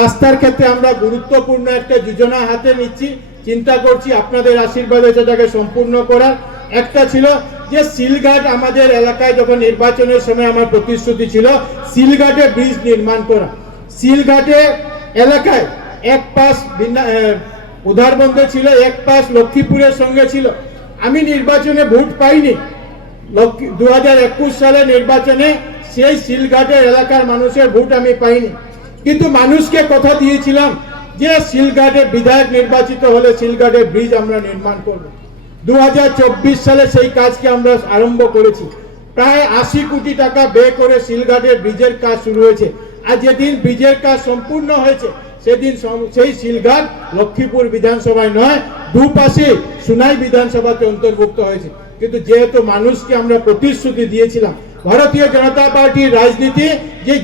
রাস্তার ক্ষেত্রে আমরা গুরুত্বপূর্ণ একটা যোজনা হাতে নিচ্ছি, চিন্তা করছি আপনাদের আশীর্বাদে সেটাকে সম্পূর্ণ করার। একটা ছিল যে সিলঘাট, আমাদের এলাকায় যখন নির্বাচনের সময় আমার প্রতিশ্রুতি ছিল সিলঘাটে ব্রিজ নির্মাণ করা। সিলঘাটে এলাকায় এক পাশ উধারবন্দে ছিল, এক পাশ লক্ষ্মীপুরের সঙ্গে ছিল। আমি নির্বাচনে ভোট পাইনি, 2021 সালে নির্বাচনে সেই সিলঘাটের এলাকার মানুষের ভোট আমি পাইনি, কিন্তু মানুষকে কথা দিয়েছিলাম যে সিলঘাটে বিধায়ক নির্বাচিত হলে সিলঘাটে ব্রিজ আমরা নির্মাণ করব। 2024 সালে সেই কাজকে আমরা আরম্ভ করেছি। প্রায় 80 কোটি টাকা ব্যয় করে সিলঘাটের ব্রিজের কাজ শুরু হয়েছে। আর যেদিন ব্রিজের কাজ সম্পূর্ণ হয়েছে সেদিন সেই সিলঘাট লক্ষ্মীপুর বিধানসভায় নয়, দুপাশে সুনাই বিধানসভাতে অন্তর্ভুক্ত হয়েছে। কিন্তু যেহেতু মানুষকে আমরা প্রতিশ্রুতি দিয়েছিলাম, ভারতীয় জনতা পার্টির রাজনীতি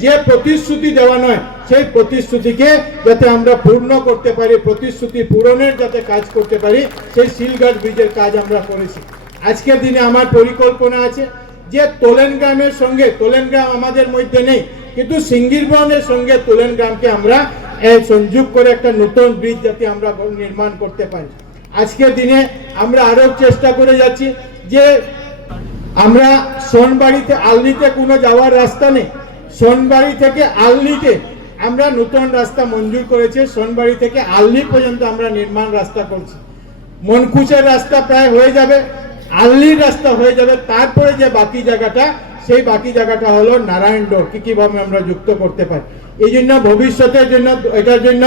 যে প্রতিশ্রুতি দেওয়া নয়, সেই প্রতিশ্রুতিকে যাতে আমরা পূর্ণ করতে পারি, প্রতিশ্রুতি পূরণের যাতে কাজ করতে পারি, সেই সিলঘাট ব্রিজের কাজ আমরা করেছি। আজকের দিনে আমার পরিকল্পনা আছে যে তোলেনগ্রামের সঙ্গে, তোলেনগ্রাম আমাদের মধ্যে নেই, কিন্তু সিঙ্গিরবনের সঙ্গে তোলেনগ্রামকে আমরা সংযোগ করে একটা নতুন ব্রিজ যাতে আমরা নির্মাণ করতে পারি। আজকের দিনে আমরা আরো চেষ্টা করে যাচ্ছি যে আমরা সোনবাড়িতে আলনিতে কোনো যাওয়ার রাস্তা নেই, সোনবাড়ি থেকে আলনিতে আমরা নতুন রাস্তা মঞ্জুর করেছি। সোনবাড়ি থেকে আলনি পর্যন্ত আমরা নির্মাণ রাস্তা করছি। মনখুশের রাস্তা প্রায় হয়ে যাবে, আলনির রাস্তা হয়ে যাবে। তারপরে যে বাকি জায়গাটা, সেই বাকি জায়গাটা হলো নারায়ণডোর, কিভাবে আমরা যুক্ত করতে পারি। এই জন্য ভবিষ্যতের জন্য এটার জন্য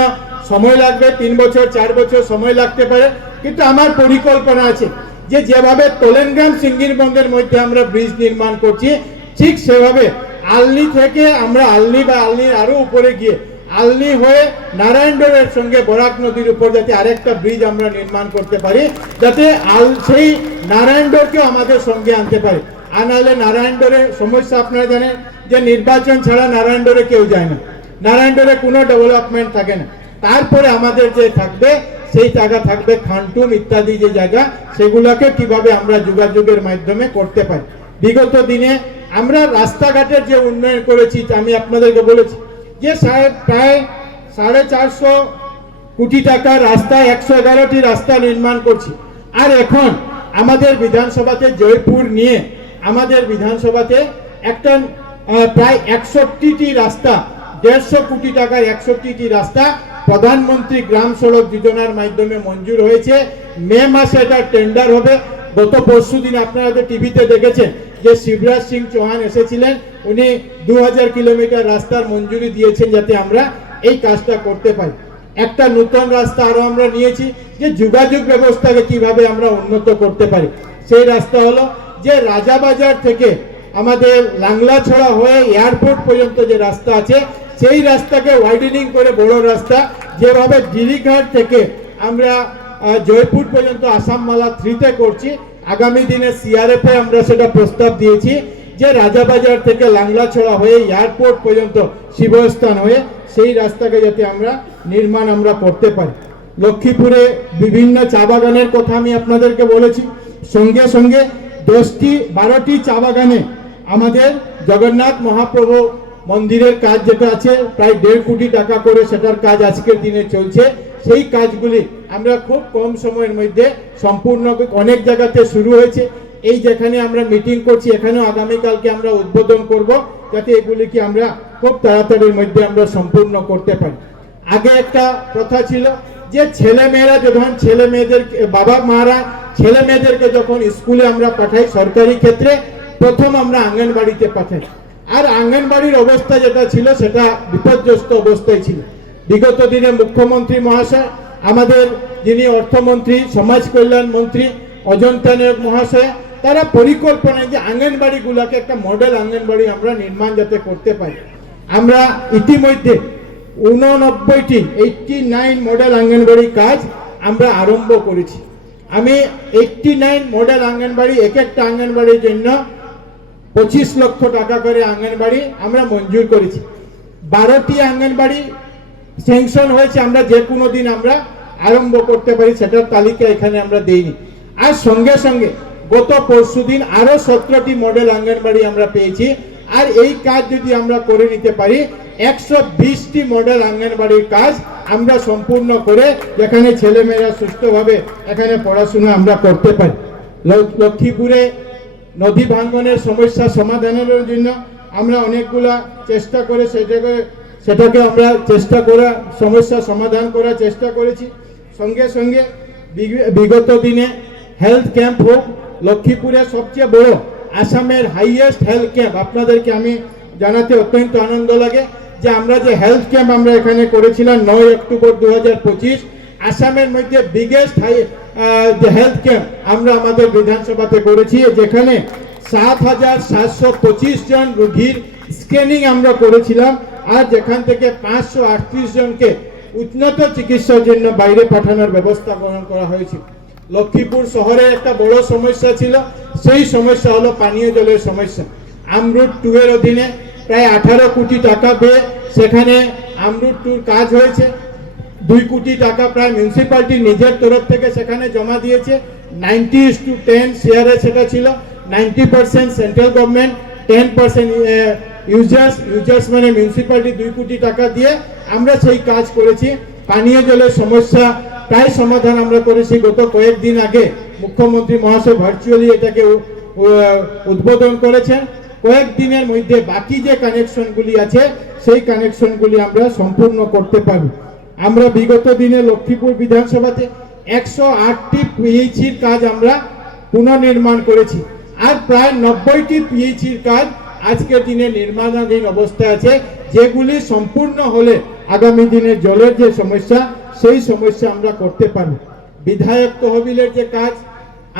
সময় লাগবে, 3 বছর 4 বছর সময় লাগতে পারে, কিন্তু আমার পরিকল্পনা আছে যে যেভাবে তোলেনগ্রাম সিঙ্গিরবন্দের মধ্যে আমরা ব্রিজ নির্মাণ করছি, ঠিক সেভাবে আলনি থেকে আমরা আলনি বা আলনির আরো উপরে গিয়ে আলনি হয়ে নারায়ণগড়ের সঙ্গে বরাক নদীর উপর যাতে আরেকটা ব্রিজ আমরা নির্মাণ করতে পারি, যাতে সেই নারায়ণগড়কেও আমাদের সঙ্গে আনতে পারি। আর নাহলে নারায়ণগড়ের সমস্যা আপনারা জানেন যে নির্বাচন ছাড়া নারায়ণগড়ে কেউ যায় না, নারায়ণগড়ে কোনো ডেভেলপমেন্ট থাকে না। তারপরে আমাদের যে থাকবে সেই জায়গা থাকবে খানটুম ইত্যাদি যে জায়গা, সেগুলোকে কিভাবে আমরা যোগাযোগের মাধ্যমে করতে পারি। বিগত দিনে আমরা রাস্তাঘাটের যে উন্নয়ন করেছি, আমি আপনাদেরকে বলেছি যে প্রায় 450 কোটি টাকার রাস্তা, 111টি রাস্তা নির্মাণ করছি। আর এখন আমাদের বিধানসভাতে জয়পুর নিয়ে আমাদের বিধানসভাতে একটা প্রায় 61টি রাস্তা, 150 কোটি টাকার 61টি রাস্তা প্রধানমন্ত্রী গ্রাম সড়ক যোজনার মাধ্যমে মঞ্জুর হয়েছে। মে মাসে এটা টেন্ডার হবে। গত পরশুদিন আপনারা টিভিতে দেখেছেন যে শিবরাজ সিং চৌহান এসেছিলেন, উনি 2000 কিলোমিটার রাস্তার মঞ্জুরি দিয়েছেন যাতে আমরা এই কাজটা করতে পারি। একটা নতুন রাস্তা আরো আমরা নিয়েছি যে যোগাযোগ ব্যবস্থাকে কিভাবে আমরা উন্নত করতে পারি। সেই রাস্তা হলো যে রাজাবাজার থেকে আমাদের লাংলাছড়া হয়ে এয়ারপোর্ট পর্যন্ত যে রাস্তা আছে, সেই রাস্তাকে ওয়াইডেনিং করে বড় রাস্তা, যেভাবে জিরিঘাট থেকে আমরা জয়পুর পর্যন্ত আসাম মালা 3-তে করছি। আগামী দিনে সিআরএফ এ আমরা সেটা প্রস্তাব দিয়েছি যে রাজাবাজার থেকে লাংলাছড়া হয়ে এয়ারপোর্ট পর্যন্ত শিবস্থান হয়ে সেই রাস্তাকে যাতে আমরা নির্মাণ আমরা করতে পারি। লক্ষ্মীপুরে বিভিন্ন চা বাগানের কথা আমি আপনাদেরকে বলেছি, সঙ্গে সঙ্গে 12টি চা বাগানে আমাদের জগন্নাথ মহাপ্রভু মন্দিরের কাজ যেটা আছে প্রায় 1.5 কোটি টাকা করে, সেটার কাজ আজকের দিনে চলছে। সেই কাজগুলি আমরা খুব কম সময়ের মধ্যে সম্পূর্ণ, অনেক জায়গাতে শুরু হয়েছে। এই যেখানে আমরা মিটিং করছি এখানেও আগামীকালকে আমরা উদ্বোধন করব, যাতে এগুলিকে আমরা খুব তাড়াতাড়ির মধ্যে আমরা সম্পূর্ণ করতে পারি। আগে একটা কথা ছিল যে ছেলেমেয়েরা যখন ছেলেমেয়েদের বাবা মারা ছেলেমেয়েদেরকে যখন স্কুলে আমরা পাঠাই সরকারি ক্ষেত্রে, প্রথম আমরা আঙ্গনবাড়িতে পাঠাই। আর আঙ্গনবাড়ির অবস্থা যেটা ছিল সেটা বিপর্যস্ত অবস্থায় ছিল। বিগত দিনে মুখ্যমন্ত্রী মহাশয়, আমাদের যিনি অর্থমন্ত্রী, সমাজ কল্যাণ মন্ত্রী অজন্তা নায়ক মহাশয়, তারা পরিকল্পনায় যে আঙ্গনবাড়িগুলোকে একটা মডেল আঙ্গনবাড়ি আমরা নির্মাণ যাতে করতে পারি। আমরা ইতিমধ্যে 89 মডেল আঙ্গনবাড়ি কাজ আমরা আরম্ভ করেছি। আমি 89 মডেল আঙ্গনবাড়ি, এক একটা আঙ্গনবাড়ির জন্য 25 লক্ষ টাকা করে আঙ্গনবাড়ি আমরা মঞ্জুর করেছি। 12টি আঙ্গনবাড়ি স্যাংশন হয়েছে, আমরা যে কোনো দিন আমরা আরম্ভ করতে পারি, সেটার তালিকা এখানে আমরা দেইনি। আর সঙ্গে সঙ্গে গত পরশুদিন আরো 17টি মডেল আঙ্গনবাড়ি আমরা পেয়েছি। আর এই কাজ যদি আমরা করে নিতে পারি, 120টি মডেল আঙ্গনবাড়ির কাজ আমরা সম্পূর্ণ করে যেখানে ছেলেমেয়েরা সুস্থভাবে এখানে পড়াশোনা আমরা করতে পারি। লক্ষ্মীপুরে নদী ভাঙ্গনের সমস্যা সমাধানের জন্য আমরা অনেকগুলা চেষ্টা করে সেটাকে আমরা চেষ্টা করা সমস্যা সমাধান করার চেষ্টা করেছি। সঙ্গে সঙ্গে বিগত দিনে হেলথ ক্যাম্প হোক, লক্ষ্মীপুরে সবচেয়ে বড় আসামের হাইয়েস্ট হেলথ ক্যাম্প, আপনাদেরকে আমি জানাতে অত্যন্ত আনন্দ লাগে যে আমরা যে হেলথ ক্যাম্প আমরা এখানে করেছিলাম 9 অক্টোবর 2025, আসামের মধ্যে বিগেস্ট যে হেলথ ক্যাম্প আমরা আমাদের বিধানসভাতে করেছি, যেখানে 7,725 জন রোগীর স্ক্যানিং আমরা করেছিলাম। আর যেখান থেকে 538 জনকে উন্নত চিকিৎসার জন্য বাইরে পাঠানোর ব্যবস্থা গ্রহণ করা হয়েছিল। লক্ষ্মীপুর শহরে একটা বড় সমস্যা ছিল, সেই সমস্যা হলো পানীয় জলের সমস্যা। আমরুট 2 এর অধীনে প্রায় 18 কোটি টাকা দিয়ে সেখানে আমরুট 2 কাজ হয়েছে। 2 কোটি টাকা প্রায় মিউনিসিপ্যালিটি নিজের তরফ থেকে সেখানে জমা দিয়েছে। 90:10 শেয়ারে সেটা ছিল। 90% সেন্ট্রাল গভর্নমেন্ট, 10% ইউজার্স মানে মিউনিসিপ্যালিটি 2 কোটি টাকা দিয়ে আমরা সেই কাজ করেছি। পানীয় জলের সমস্যা প্রায় সমাধান আমরা করেছি। গত কয়েকদিন আগে মুখ্যমন্ত্রী মহাশয় ভার্চুয়ালি এটাকে উদ্বোধন করেছেন। কয়েকদিনের মধ্যে বাকি যে কানেকশনগুলি আছে সেই কানেকশনগুলি আমরা সম্পূর্ণ করতে পারব। আমরা বিগত দিনে লক্ষ্মীপুর বিধানসভাতে 108টি পিএইচির কাজ আমরা পুনর্নির্মাণ করেছি। আর প্রায় 90টি পিএইচির কাজ আজকের দিনে নির্মাণাধীন অবস্থায় আছে, যেগুলি সম্পূর্ণ হলে আগামী দিনে জলের যে সমস্যা সেই সমস্যা আমরা করতে পারব। বিধায়ক তহবিলের যে কাজ,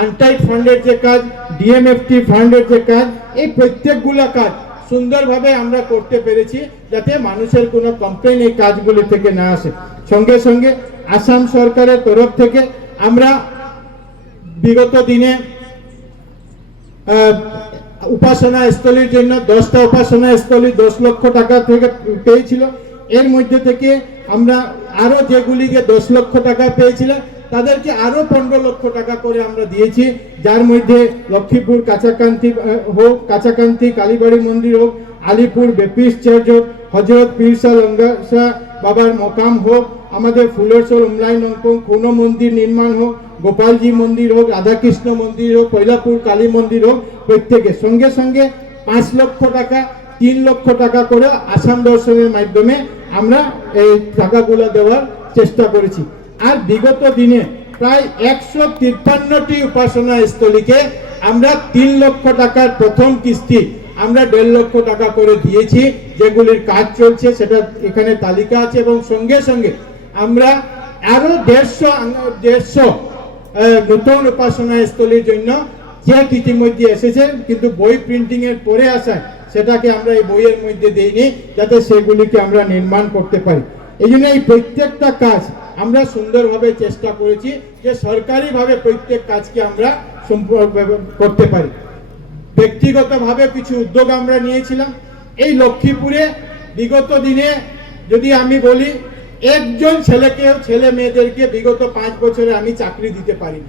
আনটাইড ফান্ডের যে কাজ, ডিএমএফটি ফান্ডের যে কাজ, এই প্রত্যেকগুলো কাজ সুন্দরভাবে আমরা করতে পেরেছি, যাতে মানুষের কোনো কমপ্লেন এই কাজগুলি থেকে না আসে। সঙ্গে সঙ্গে আসাম সরকারের তরফ থেকে আমরা বিগত দিনে উপাসনা স্থলীর জন্য 10টা উপাসনা স্থলী 10 লক্ষ টাকা থেকে পেয়েছিল। এর মধ্যে থেকে আমরা আরো যেগুলিকে 10 লক্ষ টাকা পেয়েছিলাম তাদেরকে আরো 15 লক্ষ টাকা করে আমরা দিয়েছি, যার মধ্যে লক্ষ্মীপুর কাছাকান্তি হোক, কাছাকান্তি কালীবাড়ি মন্দির হোক, আলিপুর বেপিস্ট চার্চ হোক, হজরত পীরসা লঙ্গাসা বাবার মকাম হোক, আমাদের ফুলেরসর উমলাই নংপং খুনো মন্দির নির্মাণ হোক, গোপালজি মন্দির হোক, রাধাকৃষ্ণ মন্দির হোক, কৈলাপুর কালী মন্দির হোক, প্রত্যেকে সঙ্গে সঙ্গে 5 লক্ষ টাকা 3 লক্ষ টাকা করে আসাম দর্শনের মাধ্যমে আমরা এই টাকাগুলো দেওয়ার চেষ্টা করেছি। আর বিগত দিনে প্রায় 153টি উপাসনা স্থলীকে আমরা 3 লক্ষ টাকার প্রথম কিস্তি আমরা 1.5 লক্ষ টাকা করে দিয়েছি, যেগুলির কাজ চলছে সেটা এখানে তালিকা আছে। এবং সঙ্গে সঙ্গে আমরা আরো 150 নতুন উপাসনা স্থলীর জন্য চেক ইতিমধ্যে এসেছে, কিন্তু বই প্রিন্টিং এর পরে আসায় সেটাকে আমরা এই বইয়ের মধ্যে দেইনি, যাতে সেগুলিকে আমরা নির্মাণ করতে পারি। এই জন্য এই প্রত্যেকটা কাজ আমরা সুন্দরভাবে চেষ্টা করেছি যে সরকারিভাবে প্রত্যেক কাজকে আমরা করতে পারি। ব্যক্তিগতভাবে কিছু উদ্যোগ আমরা নিয়েছিলাম। এই লক্ষ্মীপুরে বিগত দিনে যদি আমি বলি, একজন ছেলে মেয়েদেরকে বিগত 5 বছরে আমি চাকরি দিতে পারি,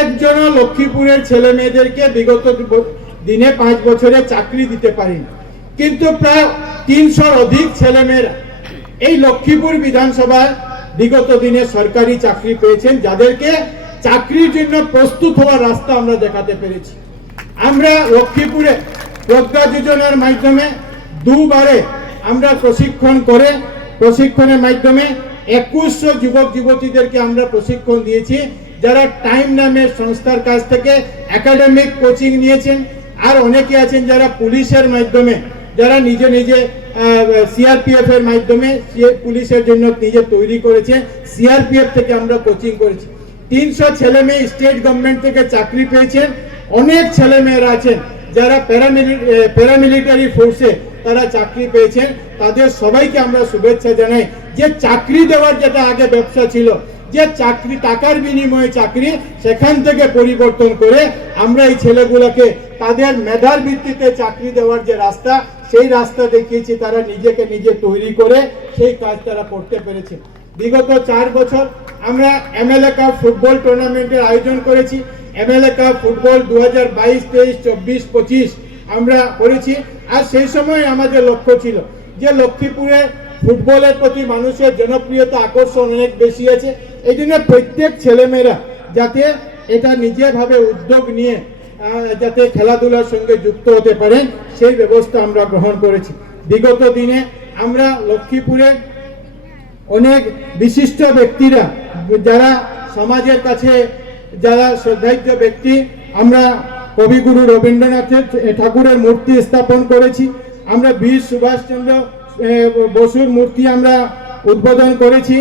একজনও লক্ষ্মীপুরের ছেলে মেয়েদেরকে বিগত দিনে 5 বছরে চাকরি দিতে পারি। কিন্তু প্রায় 300 অধিক ছেলে মেয়েরা এই লক্ষ্মীপুর বিধানসভায় বিগত দিনে সরকারি চাকরি পেয়েছেন, যাদেরকে চাকরির জন্য প্রস্তুত হওয়ার রাস্তা আমরা দেখাতে পেরেছি। আমরা লক্ষ্মীপুরে প্রজ্ঞা যোজনার মাধ্যমে 2 বারে আমরা প্রশিক্ষণের মাধ্যমে 2100 যুবক যুবতীদেরকে আমরা প্রশিক্ষণ দিয়েছি, যারা টাইম নামের সংস্থার কাছ থেকে একাডেমিক কোচিং নিয়েছেন। আর অনেকে আছেন যারা পুলিশের মাধ্যমে, যারা নিজে নিজে সিআরপিএফ এর মাধ্যমে পুলিশের জন্য নিজে তৈরি করেছে, সিআরপিএফ থেকে আমরা কোচিং করেছি। 300 ছেলে মেয়ে স্টেট গভর্নমেন্ট থেকে চাকরি পেয়েছেন। অনেক ছেলে মেয়েরা আছেন যারা প্যারামিলিটারি ফোর্সে তারা চাকরি পেয়েছেন। তাদের সবাইকে আমরা শুভেচ্ছা জানাই। যে চাকরি দেওয়ার যেটা আগে ব্যবসা ছিল, যে চাকরি টাকার বিনিময়ে চাকরি, সেখান থেকে পরিবর্তন করে আমরা এই ছেলেগুলোকে তাদের মেধার ভিত্তিতে চাকরি দেওয়ার যে রাস্তা, সেই রাস্তা দেখিয়েছি। তারা নিজেকে নিজে তৈরি করে সেই কাজ তারা করতে পেরেছে। বিগত 4 বছর আমরা এমএলএ কাপ ফুটবল টুর্নামেন্টের আয়োজন করেছি। এমএলএ কাপ ফুটবল 2022, 23, 24, 25 আমরা করেছি। আর সেই সময় আমাদের লক্ষ্য ছিল যে লক্ষ্মীপুরে ফুটবলের প্রতি মানুষের জনপ্রিয়তা আকর্ষণ অনেক বেশি আছে। এই জন্য প্রত্যেক ছেলেমেয়েরা যাতে এটা নিজেভাবে উদ্যোগ নিয়ে যাতে খেলাধুলার সঙ্গে যুক্ত হতে পারেন, সেই ব্যবস্থা আমরা গ্রহণ করেছি। বিগত দিনে আমরা লক্ষ্মীপুরে অনেক বিশিষ্ট ব্যক্তিরা, যারা সমাজের কাছে যারা শ্রদ্ধার্ঘ্য ব্যক্তি, আমরা কবিগুরু রবীন্দ্রনাথ ঠাকুরের মূর্তি স্থাপন করেছি। আমরা বীর সুভাষচন্দ্র বসুর মূর্তি আমরা উদ্বোধন করেছি।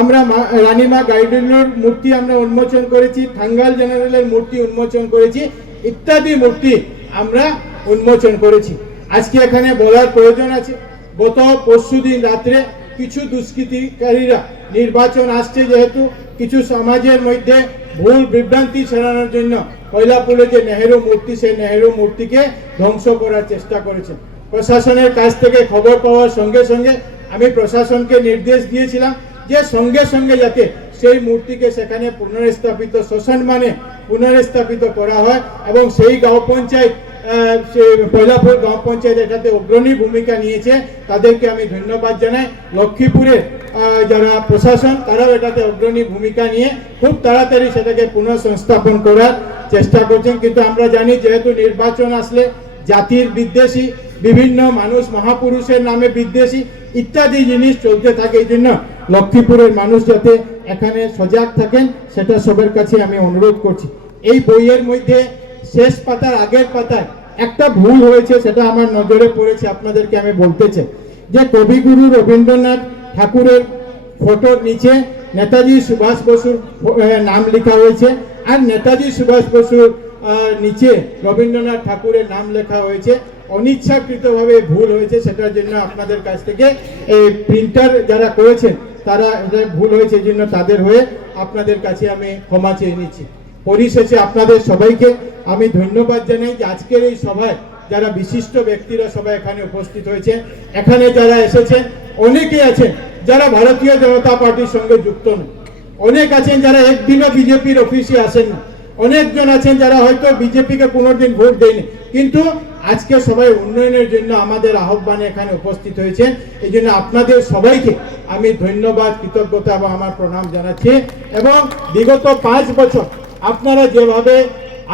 আমরা রানীমা গাইডেলের মূর্তি আমরা উন্মোচন করেছি। থাঙ্গাল জেনারেলের মূর্তি উন্মোচন করেছি, ইত্যাদি মূর্তি আমরা উন্মোচন করেছি। আজকে এখানে বলার প্রয়োজন আছে, গত পরশুদিন রাত্রে কিছু দুষ্কৃতিকারীরা, নির্বাচন আসছে যেহেতু, কিছু সমাজের মধ্যে ভুল বিভ্রান্তি ছড়ানোর জন্য কৈলাপুরে যে নেহেরু মূর্তি, সেই নেহেরু মূর্তিকে ধ্বংস করার চেষ্টা করেছে। প্রশাসনের কাছ থেকে খবর পাওয়ার সঙ্গে সঙ্গে আমি প্রশাসনকে নির্দেশ দিয়েছিলাম যে সঙ্গে সঙ্গে যাতে সেই মূর্তিকে সেখানে পুনর্স্থাপিত, শ্মশান পুনর্স্থাপিত করা হয়। এবং সেই গাঁও পঞ্চায়েত, কৈলাপুর গাঁও পঞ্চায়েত এটাতে অগ্রণী ভূমিকা নিয়েছে, তাদেরকে আমি ধন্যবাদ জানাই। লক্ষ্মীপুরে যারা প্রশাসন, তারাও এটাতে অগ্রণী ভূমিকা নিয়ে খুব তাড়াতাড়ি সেটাকে পুনঃসংস্থাপন করার চেষ্টা করছেন। কিন্তু আমরা জানি যেহেতু নির্বাচন আসলে জাতির বিদ্বেষী, বিভিন্ন মানুষ মহাপুরুষের নামে বিদ্বেষী ইত্যাদি জিনিস চলতে থাকে। এই জন্য লক্ষ্মীপুরের মানুষ যাতে এখানে সজাগ থাকেন, সেটা সবার কাছে আমি অনুরোধ করছি। এই বইয়ের মধ্যে শেষ পাতার আগের পাতায় একটা ভুল হয়েছে, সেটা আমার নজরে পড়েছে, আপনাদেরকে আমি বলতে চাই যে কবিগুরু রবীন্দ্রনাথ ঠাকুরের ফটোর নিচে নেতাজি সুভাষ বসুর নাম লেখা হয়েছে, আর নেতাজি সুভাষ বসুর নিচে রবীন্দ্রনাথ ঠাকুরের নাম লেখা হয়েছে। অনিচ্ছাকৃতভাবে ভুল হয়েছে, সেটার জন্য আপনাদের কাছ থেকে এই প্রিন্টার যারা করেছেন তারা এটা ভুল হয়েছে, এই জন্য তাদের হয়ে আপনাদের কাছে আমি ক্ষমা চেয়ে নিচ্ছি। পরিশেষে আপনাদের সবাইকে আমি ধন্যবাদ জানাই যে আজকের এই সভায় যারা বিশিষ্ট ব্যক্তিরা সবাই এখানে উপস্থিত হয়েছে। এখানে যারা এসেছেন অনেকেই আছেন যারা ভারতীয় জনতা পার্টির সঙ্গে যুক্ত নয়, অনেক আছেন যারা একদিনও বিজেপির অফিসে আসেন না, অনেকজন আছেন যারা হয়তো বিজেপিকে কোনোদিন ভোট দেয়নি, কিন্তু আজকে সবাই উন্নয়নের জন্য আমাদের আহ্বানে এখানে উপস্থিত হয়েছেন। এই জন্য আপনাদের সবাইকে আমি ধন্যবাদ, কৃতজ্ঞতা এবং আমার প্রণাম জানাচ্ছি। এবং বিগত 5 বছর আপনারা যেভাবে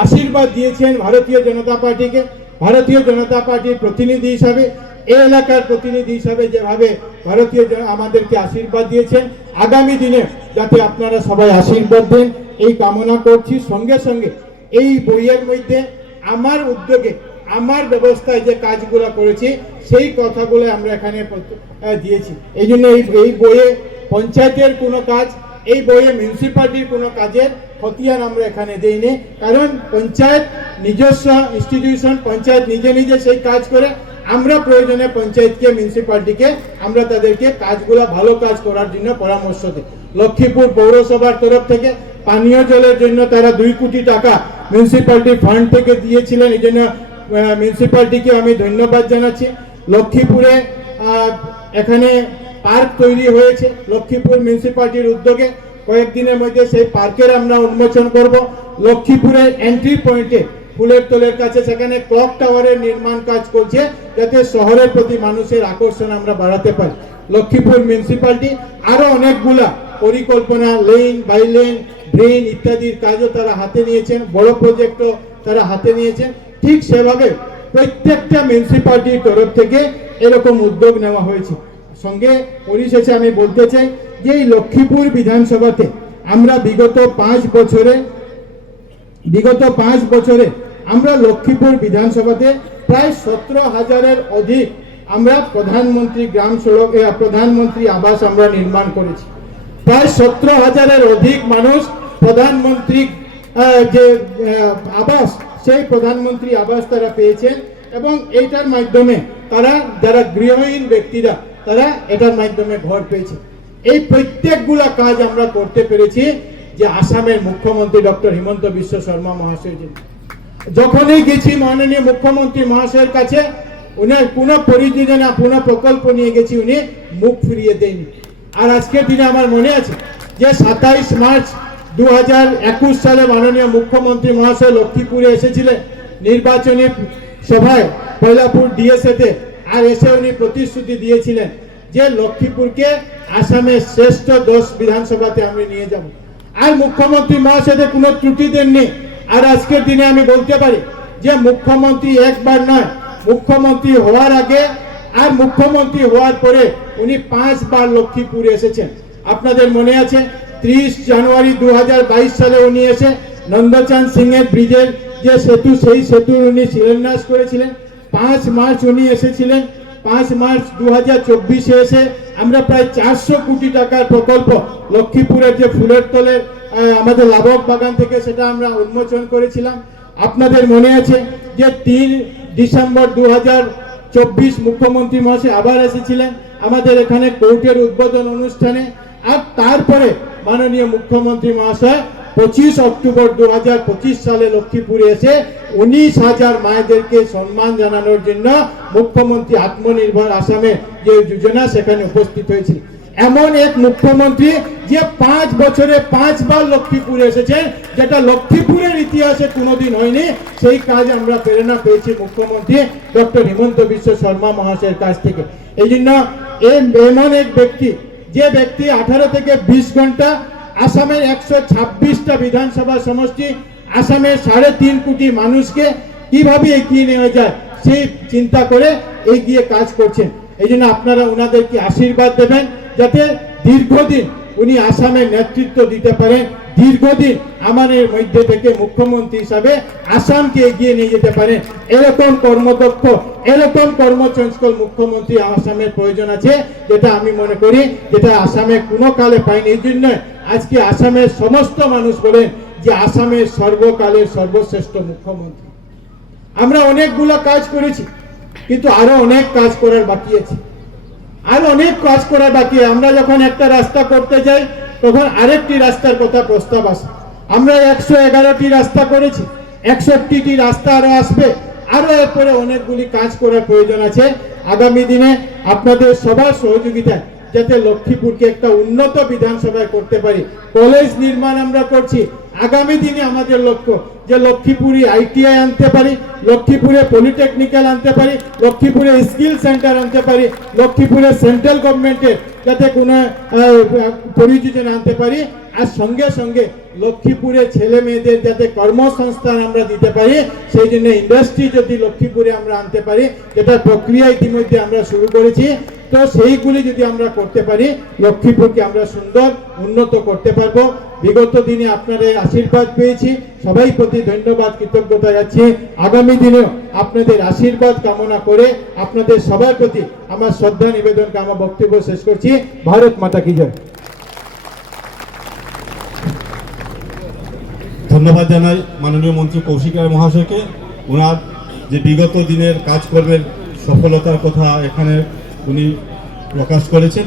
আশীর্বাদ দিয়েছেন ভারতীয় জনতা পার্টিকে, ভারতীয় জনতা পার্টির প্রতিনিধি হিসাবে, এই এলাকার প্রতিনিধি হিসাবে যেভাবে আমাদেরকে আশীর্বাদ দিয়েছেন, আগামী দিনে যাতে আপনারা সবাই আশীর্বাদ দেন এই কামনা করছি। সঙ্গে সঙ্গে এই বইয়ের মধ্যে আমার উদ্যোগে, আমার ব্যবস্থায় যে কাজগুলো করেছি সেই কথাগুলো আমরা এখানে দিয়েছি। এই জন্য এই বইয়ে পঞ্চায়েতের কোনো কাজ, এই বইয়ে মিউনিসিপ্যালিটির কোনো কাজের খতিয়ান আমরা এখানে দেইনি, কারণ পঞ্চায়েত নিজস্ব ইনস্টিটিউশন, পঞ্চায়েত নিজে নিজে সেই কাজ করে। আমরা প্রয়োজনে পঞ্চায়েতকে, মিউনিসিপ্যালিটিকে আমরা তাদেরকে কাজগুলো ভালো কাজ করার জন্য পরামর্শ দিই। লক্ষ্মীপুর পৌরসভার তরফ থেকে পানীয় জলের জন্য তারা 2 কোটি টাকা মিউনিসিপ্যালিটি ফান্ড থেকে দিয়েছিলেন, এই জন্য মিউনিসিপ্যালিটিকে আমি ধন্যবাদ জানাচ্ছি। লক্ষ্মীপুরে এখানে পার্ক তৈরি হয়েছে লক্ষ্মীপুর মিউনিসিপ্যালিটির উদ্যোগে, কয়েকদিনের মধ্যে সেই পার্কের আমরা উন্মোচন করব। লক্ষ্মীপুরের এন্ট্রি পয়েন্টে ফুলের তোলের কাছে সেখানে ক্লক টাওয়ারের নির্মাণ কাজ করছে, যাতে শহরের প্রতি মানুষের আকর্ষণ আমরা বাড়াতে পারি। লক্ষ্মীপুর মিউনিসিপ্যালিটি আরো অনেকগুলা পরিকল্পনা, লেন, বাইলেন, ড্রেন ইত্যাদির কাজও তারা হাতে নিয়েছেন, বড় প্রজেক্টও তারা হাতে নিয়েছেন। ঠিক সেভাবে প্রত্যেকটা মিউনিসিপ্যালিটির তরফ থেকে এরকম উদ্যোগ নেওয়া হয়েছে। সঙ্গে পরিশেষে আমি বলতে চাই যে এই লক্ষ্মীপুর বিধানসভাতে আমরা বিগত 5 বছরে আমরা লক্ষ্মীপুর বিধানসভাতে প্রায় 17,000-এর অধিক আমরা প্রধানমন্ত্রী গ্রাম সড়ক, প্রধানমন্ত্রী আবাস আমরা নির্মাণ করেছি। প্রায় 17,000-এর অধিক মানুষ প্রধানমন্ত্রী যে আবাস, সেই প্রধানমন্ত্রী আবাস তারা পেয়েছেন, এবং এইটার মাধ্যমে তারা যারা গৃহহীন ব্যক্তিরা তারা এটার মাধ্যমে ঘর পেয়েছে। এই প্রত্যেকগুলা কাজ আমরা করতে পেরেছি যে আসামের মুখ্যমন্ত্রী ডক্টর হিমন্ত বিশ্ব শর্মা মহাশয় যখনই গেছি মাননীয় মুখ্যমন্ত্রী মহাশয়ের কাছে, উনার পুনঃ পরিযোজনা, পুনঃ প্রকল্প নিয়ে গেছি, উনি মুখ ফিরিয়ে দেননি। আর আজকের দিনে আমার মনে আছে যে 27 মার্চ 2021 সালে মাননীয় মুখ্যমন্ত্রী মহাশয় লক্ষ্মীপুরে এসেছিলেন নির্বাচনী সভায় পয়লাপুর ডিএসএতে, আর এসে উনি প্রতিশ্রুতি দিয়েছিলেন যে লক্ষ্মীপুরকে আসামের শ্রেষ্ঠ 10 বিধানসভাতে আমি নিয়ে যাব। আর মুখ্যমন্ত্রী মহাশয় কোনো ত্রুটি দেননি। আর আজকের দিনে আমি বলতে পারি যে মুখ্যমন্ত্রী একবার নয়, মুখ্যমন্ত্রী হওয়ার আগে আর মুখ্যমন্ত্রী হওয়ার পরে উনি 5 বার লক্ষ্মীপুরে এসেছেন। আপনাদের মনে আছে 30 জানুয়ারি 2022 সালে উনি এসে নন্দচাঁদ সিং এর ব্রিজের যে সেতু, সেই সেতুর উনি শিলান্যাস করেছিলেন। 5 মার্চ উনি এসেছিলেন। 5 মার্চ 2024-এ এসে আমরা প্রায় 400 কোটি টাকার প্রকল্প লক্ষ্মীপুরের যে ফুলের তোলের আমাদের লাবক বাগান থেকে সেটা আমরা উন্মোচন করেছিলাম। আপনাদের মনে আছে যে 3 ডিসেম্বর 2024 মুখ্যমন্ত্রী মহাশয় আবার এসেছিলেন আমাদের এখানে কোর্টের উদ্বোধন অনুষ্ঠানে। আর তারপরে মাননীয় মুখ্যমন্ত্রী মহাশয় 25 অক্টোবর 2025 সালে লক্ষ্মীপুরে এসে 19,000 মায়েদেরকে সম্মান জানানোর জন্য মুখ্যমন্ত্রী আত্মনির্ভর আসামে যে যোজনা, সেখানে উপস্থিত হয়েছিল। এমন এক মুখ্যমন্ত্রী যে 5 বছরে 5 বার লক্ষ্মীপুরে এসেছেন, যেটা লক্ষ্মীপুরের ইতিহাসে কোনোদিন হয়নি। সেই কাজ আমরা প্রেরণা পেয়েছি মুখ্যমন্ত্রী ডক্টর হিমন্ত বিশ্ব শর্মা মহাশয়ের কাছ থেকে। এই জন্য এমন এক ব্যক্তি, যে ব্যক্তি 18 থেকে 20 ঘন্টা আসামের 126টা বিধানসভা সমষ্টি, আসামের 3.5 কোটি মানুষকে কিভাবে এগিয়ে নেওয়া যায় সেই চিন্তা করে এগিয়ে কাজ করছেন। এই জন্য আপনারা ওনাদেরকে আশীর্বাদ দেবেন যাতে দীর্ঘদিন উনি আসামের নেতৃত্ব দিতে পারেন, দীর্ঘদিন আমাদের মধ্যে থেকে মুখ্যমন্ত্রী হিসাবে আসামকে এগিয়ে নিয়ে যেতে পারেন। এরকম কর্মদক্ষ, এরকম কর্মচঞ্চল মুখ্যমন্ত্রী আসামের প্রয়োজন আছে, যেটা আমি মনে করি যেটা আসামে কোনো কালে পাইনি। এই জন্য আজকে আসামের সমস্ত মানুষ বলেন যে আসামের সর্বকালের সর্বশ্রেষ্ঠ মুখ্যমন্ত্রী। আমরা অনেকগুলো কাজ করেছি, কিন্তু আরো অনেক কাজ করার বাকি আছে, আরো অনেক কাজ করার বাকি। আমরা যখন একটা রাস্তা করতে যাই তখন আরেকটি রাস্তার কথা প্রস্তাব আসে। আমরা 111টি রাস্তা করেছি, 61টি রাস্তা আরো আসবে, আরো এরপরে অনেকগুলি কাজ করার প্রয়োজন আছে। আগামী দিনে আপনাদের সবার সহযোগিতায় যাতে লক্ষ্মীপুরকে একটা উন্নত বিধানসভায় করতে পারি। কলেজ নির্মাণ আমরা করছি, আগামী দিনে আমাদের লক্ষ্য যে লক্ষ্মীপুরে আইটিআই আনতে পারি, লক্ষ্মীপুরে পলিটেকনিক্যাল আনতে পারি, লক্ষ্মীপুরে স্কিল সেন্টার আনতে পারি, লক্ষ্মীপুরে সেন্ট্রাল গভর্নমেন্টের যাতে কোনো পরিযোজনা আনতে পারি। আর সঙ্গে সঙ্গে লক্ষ্মীপুরে ছেলে মেয়েদের যাতে কর্মসংস্থান আমরা দিতে পারি, সেই জন্য ইন্ডাস্ট্রি যদি লক্ষ্মীপুরে আমরা আনতে পারি, যেটা প্রক্রিয়া ইতিমধ্যে আমরা শুরু করেছি, তো সেইগুলি যদি আমরা করতে পারি লক্ষ্মীপুরকে আমরা সুন্দর উন্নত করতে পারবো। বিগত দিনে আপনাদের আশীর্বাদ পেয়েছি, সবাই প্রতি ধন্যবাদ কৃতজ্ঞতা যাচ্ছি। আগামী দিনেও আপনাদের আশীর্বাদ কামনা করে আপনাদের সবার প্রতি আমার শ্রদ্ধা নিবেদনকে আমার বক্তব্য শেষ করছি। ভারত মাতা কি জয়। ধন্যবাদ জানাই মাননীয় মন্ত্রী কৌশিক রায় মহাশয়কে। ওনার যে বিগত দিনের কাজকর্মের সফলতার কথা এখানে উনি প্রকাশ করেছেন।